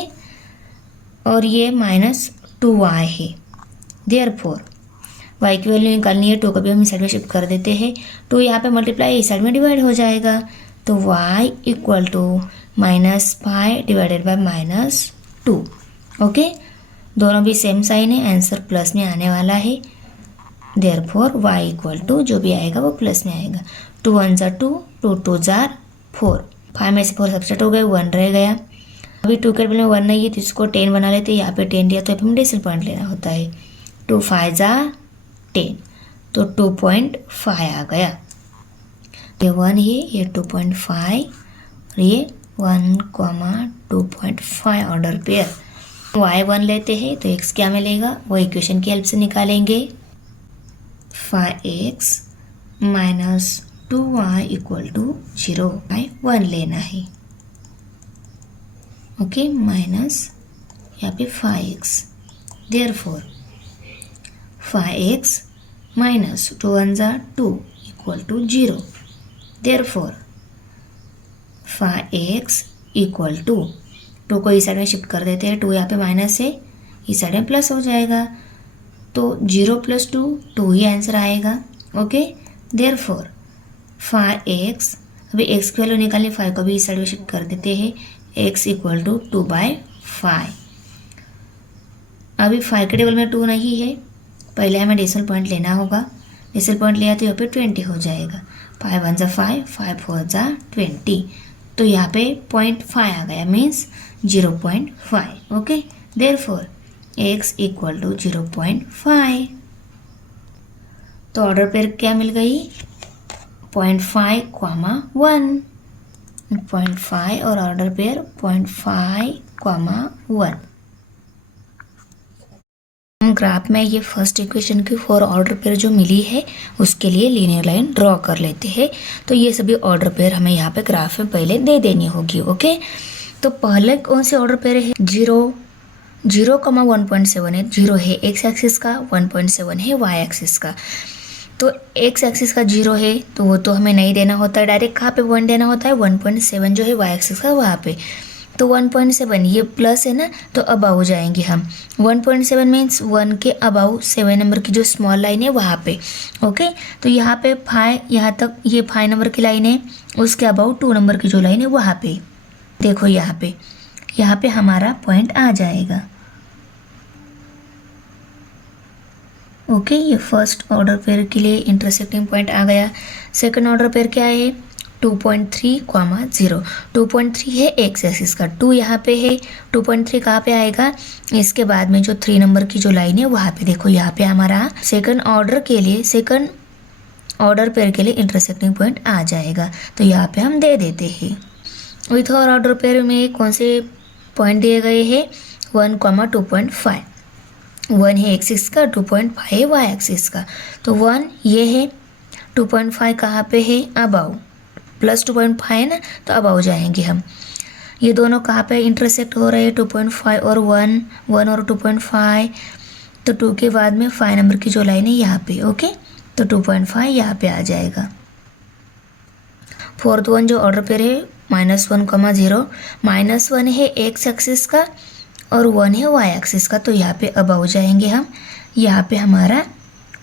और ये -2y है। देयरफॉर y की वैल्यू निकालनी है, 2 को भी हम इस साइड में शिफ्ट कर देते हैं। 2 यहाँ पे मल्टीप्लाई इस साइड में डिवाइड हो जाएगा, तो y = -5 / -2। ओके, दोनों भी सेम साइन है, आंसर प्लस में आने वाला है। देयरफॉर y = जो भी आएगा वो प्लस में आएगा। 2 1 जा 2, 2 2 जार 4, 5 में से 4 सब्सट्रैक्ट हो गए, 1 रह गया। अभी 2 के टेबल में 1 नहीं है तो इसको 10 बना लेते हैं। यहाँ पे 10 दिया तो यहाँ पे हमें डेसिमल पॉइंट लेना होता है। 2 5 जा 10, तो 2.5 आ गया। ये 1 है, ये 2.5, और ये 1, 2.5 ऑर्डर पेयर। y1 लेते हैं तो x क्या मिलेगा, वो इक्वेशन की हेल्प से निकालेंगे। 5x minus 2y equal to 0 by 1 लेना है। ओके, माइनस यहाँ पे 5x, देयरफॉर 5x माइनस 2 1 जा 2 equal to 0, therefore 5x equal to 2 को इस साइड में शिफ्ट कर देते हैं, 2 यहाँ पे माइनस है, इस साइड में प्लस हो जाएगा, तो 0 प्लस 2 2 ही आंसर आएगा। ओके, देयरफॉर 5x, अभी x की वैल्यू निकालनी, 5 को भी इस साइड में शिफ्ट कर देते हैं, x इक्वल टू 2 बाई 5। अभी 5 के टेबल में 2 नहीं है, पहले हमें डेसिमल पॉइंट लेना होगा। डेसिमल पॉइंट लिया तो यहाँ पे 20 हो जाएगा। 5 1 जा 5, 5 4 जा 20, तो यहाँ पे 0.5 आ गया, means 0.5। Okay, therefore x equal to 0.5। तो ऑर्डर पेयर क्या मिल गई, 0.5, 1, 0.5 और ऑर्डर पेयर 0.5, 1। हम ग्राफ में ये फर्स्ट इक्वेशन की 4 ऑर्डर पेयर जो मिली है उसके लिए लीनियर लाइन ड्रॉ कर लेते हैं। तो ये सभी ऑर्डर पेयर हमें यहाँ पे ग्राफ में पहले दे देनी होगी। ओके, तो पहले कौन से ऑर्डर पेयर है, 0 1.7 है, 0 है x एक्सिस का, 1.7 है y एक्सिस का। तो x एक्सिस का 0 है तो वो तो हमें नहीं देना होता है, डायरेक्ट कहाँ पे 1 देना होता है, 1.7 जो है y एक्सिस का वहाँ पे। तो 1.7 ये प्लस है ना, तो अबाउ जाएंगे हम। 1.7 मीन्स 1 के अबाउ 7 नंबर की जो स्मॉल लाइन है वहाँ पे। ओके, तो यहाँ पे 5, यहाँ तक ये 5 नंबर की लाइन है, उसके अबाउ 2 नंबर की जो लाइन है वहाँ पे देखो, यहाँ पे हमारा पॉइंट आ जाएगा। ओके, ये फर्स्ट ऑर्डर पेयर के लिए इंटरसेक्टिंग पॉइंट आ गया। सेकंड ऑर्डर पेयर क्या है, 2.3, 0। 2.3 है एक्स एक्सिस का, 2 यहाँ पे है, 2.3 कहाँ पे आएगा, इसके बाद में जो 3 नंबर की जो लाइन है वहाँ पे देखो, यहाँ पे हमारा सेकंड ऑर्डर पेयर के लिए इंटरसेक्टिंग पॉइंट आ जाएगा। तो यहाँ पे हम दे देते हैं। विथ और ऑर्डर पेयर में कौन से पॉइंट दिए गए हैं, 1, 2.5। 1 है एक्स एक्सिस का, 2.5 है वाई एक्सिस का। तो 1 ये है, 2.5 कहाँ पे है, अबाउ, प्लस 2.5 है ना, तो अबाउ जाएंगे हम। ये दोनों कहाँ पे इंटरसेक्ट हो रहे हैं, 2.5 और 1 और 2.5। तो 2 के बाद में 5 नंबर की जो लाइन है यहाँ पे। ओके, तो 2.5 यहाँ पे आ जाएगा। फोर्थ वन जो ऑर्डर पेयर है, -1, 0। -1 है एक्स एक्सिस का और 1 है वाई एक्सिस का, तो यहाँ पे अबाउ जाएंगे हम। यहाँ पे हमारा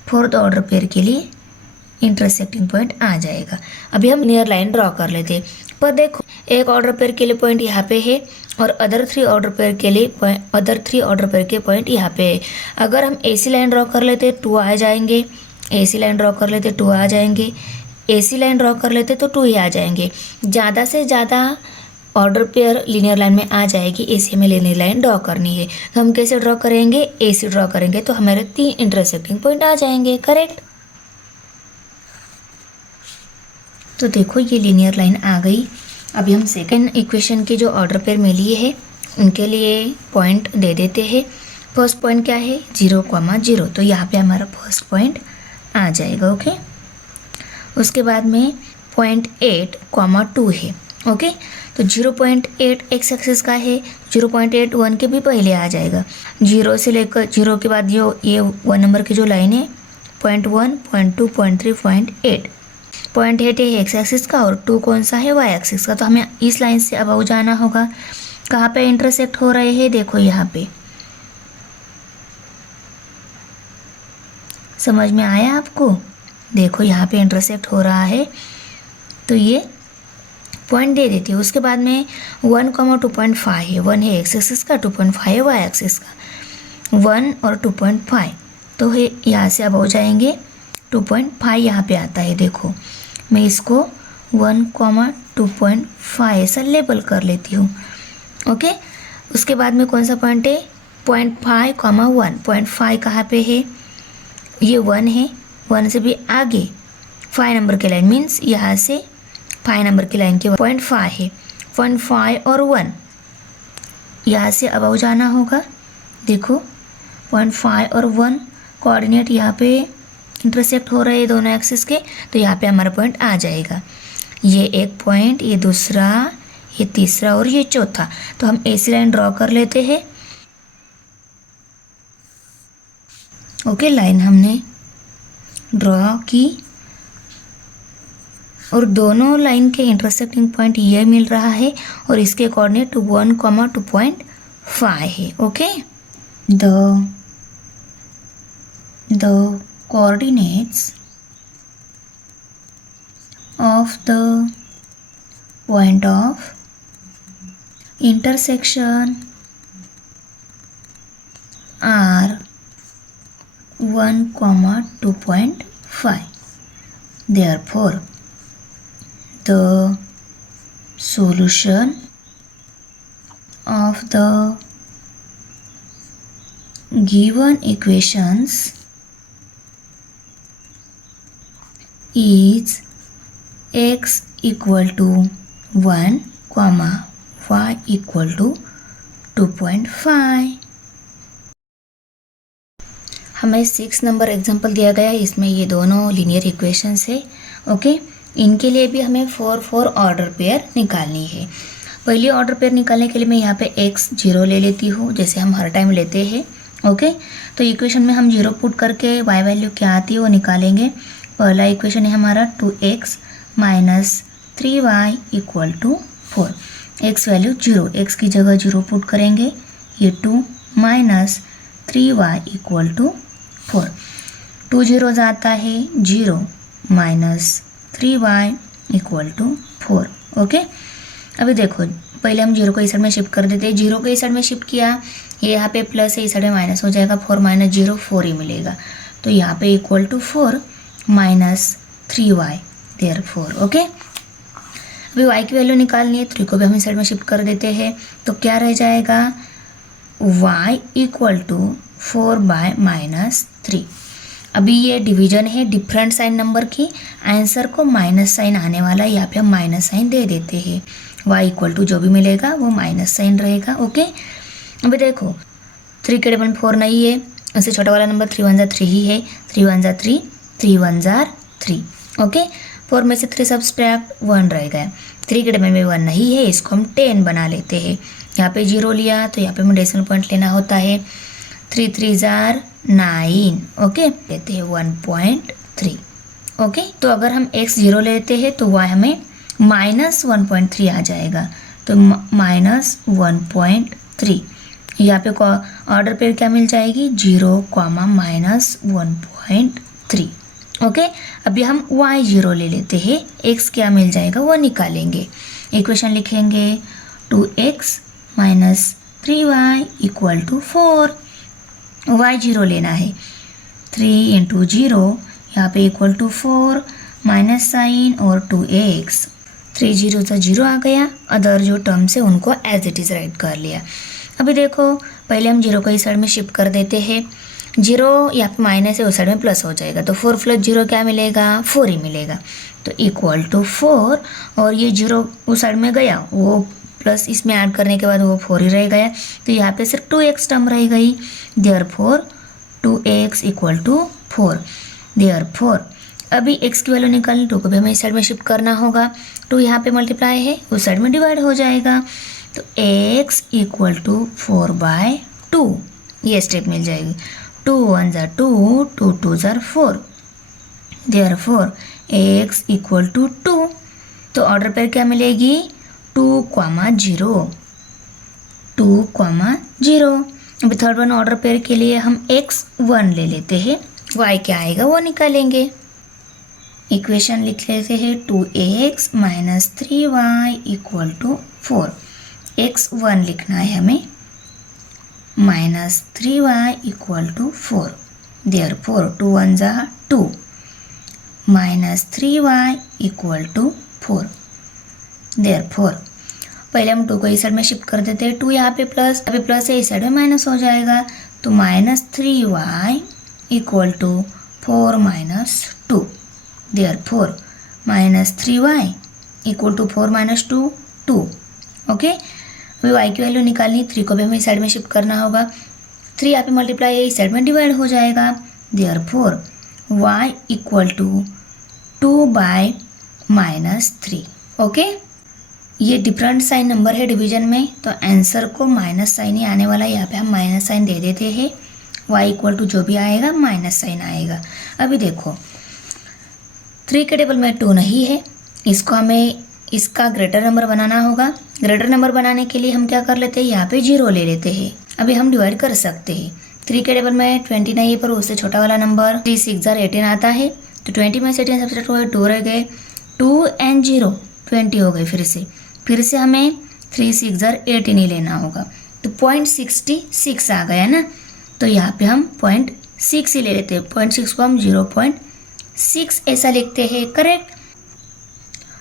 फोर्थ ऑर्डर पेयर के लिए इंटरसेक्टिंग पॉइंट आ जाएगा। अभी हम नियर लाइन ड्रॉ कर लेते हैं। पर देखो, एक ऑर्डर पेयर के लिए पॉइंट यहाँ पे है और अदर 3 ऑर्डर पेयर के पॉइंट यहाँ पे है। अगर हम AC लाइन ड्रॉ कर लेते 2 आ जाएंगे, AC लाइन ड्रॉ कर लेते 2 आ जाएंगे, AC लाइन ड्रॉ कर लेते तो 2 ही आ जाएंगे। ज़्यादा से ज़्यादा ऑर्डर पेयर लीनियर लाइन में आ जाएगी, AC में लीनियर लाइन ड्रॉ करनी है। तो हम कैसे ड्रॉ करेंगे, AC ड्रॉ करेंगे तो हमारे 3 इंटरसेक्टिंग पॉइंट आ जाएंगे। करेक्ट। तो देखो ये लीनियर लाइन आ गई। अभी हम सेकंड इक्वेशन की जो ऑर्डर पेयर मिली है उनके लिए पॉइंट दे देते हैं। फर्स्ट पॉइंट क्या है, 0, 0। तो यहाँ पे हमारा फर्स्ट पॉइंट आ जाएगा। ओके, उसके बाद में 0.8, 2 है। ओके, तो 0.8 एक्स एक्सिस का है, 0.8 1 के भी पहले आ जाएगा। 0 से लेकर 0 के बाद जो ये 1 नंबर की जो लाइन है, 0.1, 0.2, 0.3, 0.8। 0.8 है एक्स एक्सिस का और 2 कौन सा है, वाई एक्सिस का। तो हमें इस लाइन से अबाउ जाना होगा। कहाँ पे इंटरसेक्ट हो रहे हैं, देखो यहाँ पे। समझ में आया आपको? देखो यहाँ पे इंटरसेक्ट हो रहा है, तो ये पॉइंट दे देती है। उसके बाद में 1, 2.5 है। 1 है एक्स एक्सिस का, 2.5 है वाई एक्सिस का। 1 और 2.5 तो है, यहाँ से अबाउ जाएंगे। 2.5 यहाँ पे आता है। देखो मैं इसको 1, 2.5 ऐसा लेबल कर लेती हूँ। ओके, उसके बाद में कौन सा पॉइंट है, 0.5, 1। 0.5 कहाँ पे है, ये 1 है। 1 से भी आगे 5 नंबर की लाइन, मीन्स यहाँ से 5 नंबर की लाइन के 0.5 है। 0.5 और 1 यहाँ से अबाउ जाना होगा। देखो 0.5 और 1 कोऑर्डिनेट यहाँ पे इंटरसेक्ट हो रहे हैं दोनों एक्सिस के, तो यहाँ पे हमारा पॉइंट आ जाएगा। ये एक पॉइंट, ये दूसरा, ये तीसरा और ये चौथा। तो हम ऐसी लाइन ड्रॉ कर लेते हैं। ओके, लाइन हमने ड्रॉ की और दोनों लाइन के इंटरसेक्टिंग पॉइंट ये मिल रहा है और इसके कोऑर्डिनेट 1, 2.5 है। Okay, the coordinates of the point of intersection are 1, 2.5. Therefore, the solution of the given equations is x equal to 1, y equal to 2.5. हमें 6 नंबर एग्जाम्पल दिया गया है, इसमें ये दोनों लीनियर इक्वेशंस है। ओके, इनके लिए भी हमें 4 ऑर्डर पेयर निकालनी है। पहली ऑर्डर पेयर निकालने के लिए मैं यहाँ पे x 0 ले लेती हूँ, जैसे हम हर टाइम लेते हैं। ओके, तो इक्वेशन में हम 0 पुट करके y वैल्यू क्या आती है वो निकालेंगे। पहला इक्वेशन है हमारा 2x minus 3y equal to 4। x value 0, x की जगह 0 पुट करेंगे, ये 2 माइनस 3y इक्वल टू 4। 2 0 जाता है 0 minus 3y equal to 4। Okay, अभी देखो पहले हम 0 को इस साइड में शिफ्ट कर देते हैं। 0 को इस साइड में शिफ्ट किया, ये यहाँ पे प्लस है, इस साइड में माइनस हो जाएगा। 4 माइनस 0 4 ही मिलेगा, तो यहाँ पे equal to 4 minus 3y therefore. Okay, अभी y की वैल्यू निकालनी है, 3 को भी हम इस साइड में शिफ्ट कर देते हैं, तो क्या रह जाएगा y equal to 4 by minus 3। अभी ये डिवीजन है डिफरेंट साइन नंबर की, आंसर को माइनस साइन आने वाला है, यहाँ पे हम माइनस साइन दे देते हैं। y इक्वल टू जो भी मिलेगा वो माइनस साइन रहेगा। ओके, अभी देखो 3 के टेबल में 4 नहीं है, उससे छोटा वाला नंबर 3 1 जा 3 ही है। 3 1 जा 3, 3 1 जा 3। ओके, 4 में से 3 सब्सट्रैक्ट 1 रह गया। 3 के टेबल में 1 नहीं है, इसको हम 10 बना लेते हैं। यहाँ पे 0 लिया तो यहाँ पे हमें डेसिमल पॉइंट लेना होता है। 3 3 जार 9। ओके, लेते हैं 1.3। ओके, तो अगर हम x 0 लेते हैं तो y हमें माइनस 1.3 आ जाएगा, तो माइनस 1.3। यहाँ पे ऑर्डर पेयर क्या मिल जाएगी 0, माइनस 1.3। ओके, अभी हम y 0 ले लेते हैं, x क्या मिल जाएगा वो निकालेंगे। इक्वेशन लिखेंगे 2x minus 3y equal to 4। y 0 लेना है, 3 इंटू 0 यहाँ पे इक्वल टू 4 माइनस साइन और 2x। 3 0 से 0 आ गया, अदर जो टर्म्स है उनको एज इट इज़ राइट कर लिया। अभी देखो पहले हम 0 को इस साइड में शिफ्ट कर देते हैं। 0 यहाँ पे माइनस है, उस साइड में प्लस हो जाएगा, तो 4 प्लस 0 क्या मिलेगा 4 ही मिलेगा, तो इक्वल टू 4। और ये 0 उस साइड में गया, वो प्लस इसमें ऐड करने के बाद वो 4 ही रह गया, तो यहाँ पे सिर्फ 2x टर्म रह गई। Therefore 2x equal to 4। Therefore अभी x की वैल्यू निकालनी, 2 को भी हमें इस साइड में शिफ्ट करना होगा। 2 यहाँ पे मल्टीप्लाई है, उस साइड में डिवाइड हो जाएगा, तो x इक्वल टू 4/2 ये स्टेप मिल जाएगी। 2 1 ज़ा 2, 2 2 ज़ा 4। Therefore x equal to 2। तो ऑर्डर पेयर क्या मिलेगी 2, 0, 2, 0। अभी थर्ड वन ऑर्डर पेयर के लिए हम x 1 ले लेते हैं, y क्या आएगा वो निकालेंगे। इक्वेशन लिख लेते हैं 2x minus 3y equal to 4। x 1 लिखना है हमें, minus 3y equal to 4। Therefore 2 1 ज़ा 2 minus 3y equal to 4। Therefore पहले हम 2 को इस साइड में शिफ्ट कर देते हैं। 2 यहाँ पे प्लस, अभी प्लस है, इस साइड में माइनस हो जाएगा, तो minus 3y equal to 4 minus 2। Therefore minus 3y equal to 4 minus 2, 2। Okay, अभी y की वैल्यू निकालनी, 3 को भी हमें इस साइड में शिफ्ट करना होगा। 3 यहाँ पे मल्टीप्लाई है, इस साइड में डिवाइड हो जाएगा। Therefore y equal to 2/-3। Okay, ये डिफरेंट साइन नंबर है डिवीजन में, तो आंसर को माइनस साइन ही आने वाला है। यहाँ पे हम माइनस साइन दे देते हैं। y इक्वल टू जो भी आएगा माइनस साइन आएगा। अभी देखो 3 के टेबल में 2 नहीं है, इसको हमें इसका ग्रेटर नंबर बनाना होगा। ग्रेटर नंबर बनाने के लिए हम क्या कर लेते हैं, यहाँ पे 0 ले लेते हैं। अभी हम डिवाइड कर सकते हैं। 3 के टेबल में 20 नहीं है, पर उससे छोटा वाला नंबर 3 6 18 आता है, तो 20 में से 10 सब्ट्रैक्ट हुए 2 रह गए, 2 and 0 20 हो गए। फिर से हमें 3 6 18 ही लेना होगा, तो 0.66 आ गया ना, तो यहाँ पे हम 0.6 ही ले लेते हैं। 0.6 को हम 0.6 ऐसा लिखते हैं, करेक्ट।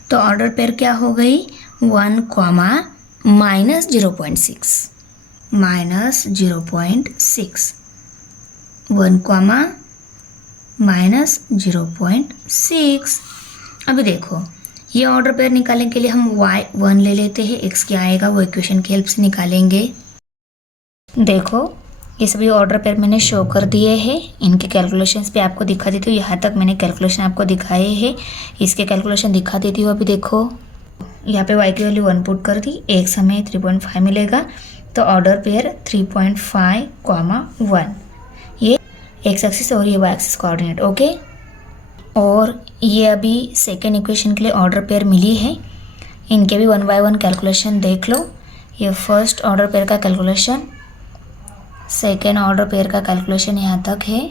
तो ऑर्डर पेयर क्या हो गई, 1, -0.6 -0.6 1, -0.6। अभी देखो ये ऑर्डर पेयर निकालने के लिए हम y1 ले लेते हैं, x क्या आएगा वो इक्वेशन की हेल्प से निकालेंगे। देखो ये सभी ऑर्डर पेयर मैंने शो कर दिए हैं, इनके कैलकुलेशंस पे आपको दिखा देती हूँ। यहाँ तक मैंने कैलकुलेशन आपको दिखाए हैं, इसके कैलकुलेशन दिखा देती हूँ। अभी देखो यहाँ पे y की वैल्यू 1 पुट कर दी, x हमें 3.5 मिलेगा, तो ऑर्डर पेयर 3.5, 1 ये x एक्सिस और ये y एक्सिस कोऑर्डिनेट। ओके, और ये अभी सेकेंड इक्वेशन के लिए ऑर्डर पेयर मिली है, इनके भी 1 बाय 1 कैलकुलेशन देख लो। ये फर्स्ट ऑर्डर पेयर का कैलकुलेशन, सेकेंड ऑर्डर पेयर का कैलकुलेशन यहाँ तक है,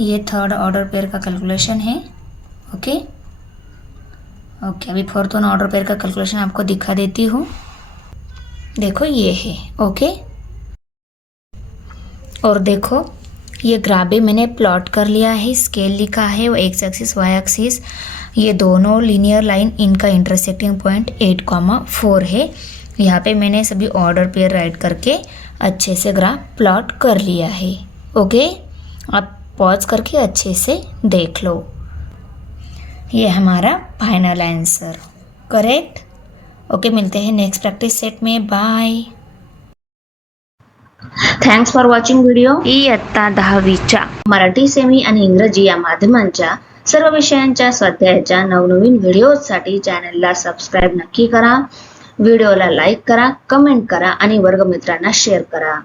ये थर्ड ऑर्डर पेयर का कैलकुलेशन है। ओके, अभी फोर्थ वन ऑर्डर पेयर का कैलकुलेशन आपको दिखा देती हूँ। देखो ये है। ओके, और देखो ये ग्राफ भी मैंने प्लॉट कर लिया है, स्केल लिखा है, वो x एक्सिस y एक्सिस, ये दोनों लीनियर लाइन, इनका इंटरसेक्टिंग पॉइंट 8,4 है। यहाँ पे मैंने सभी ऑर्डर पेयर राइट करके अच्छे से ग्राफ प्लॉट कर लिया है। ओके, आप पॉज करके अच्छे से देख लो। ये हमारा फाइनल आंसर, करेक्ट। ओके, मिलते हैं नेक्स्ट प्रैक्टिस सेट में। Bye. Thanks for watching video. इयत्ता 10वीच्या मराठी सेमी आणि इंग्रजी या माध्यमांच्या सर्व विषयांच्या स्वाध्यायाच्या नवनवीन व्हिडिओसाठी चॅनलला सबस्क्राईब नक्की करा, व्हिडिओला लाईक करा, कमेंट करा आणि वर्गमित्रांना शेअर करा।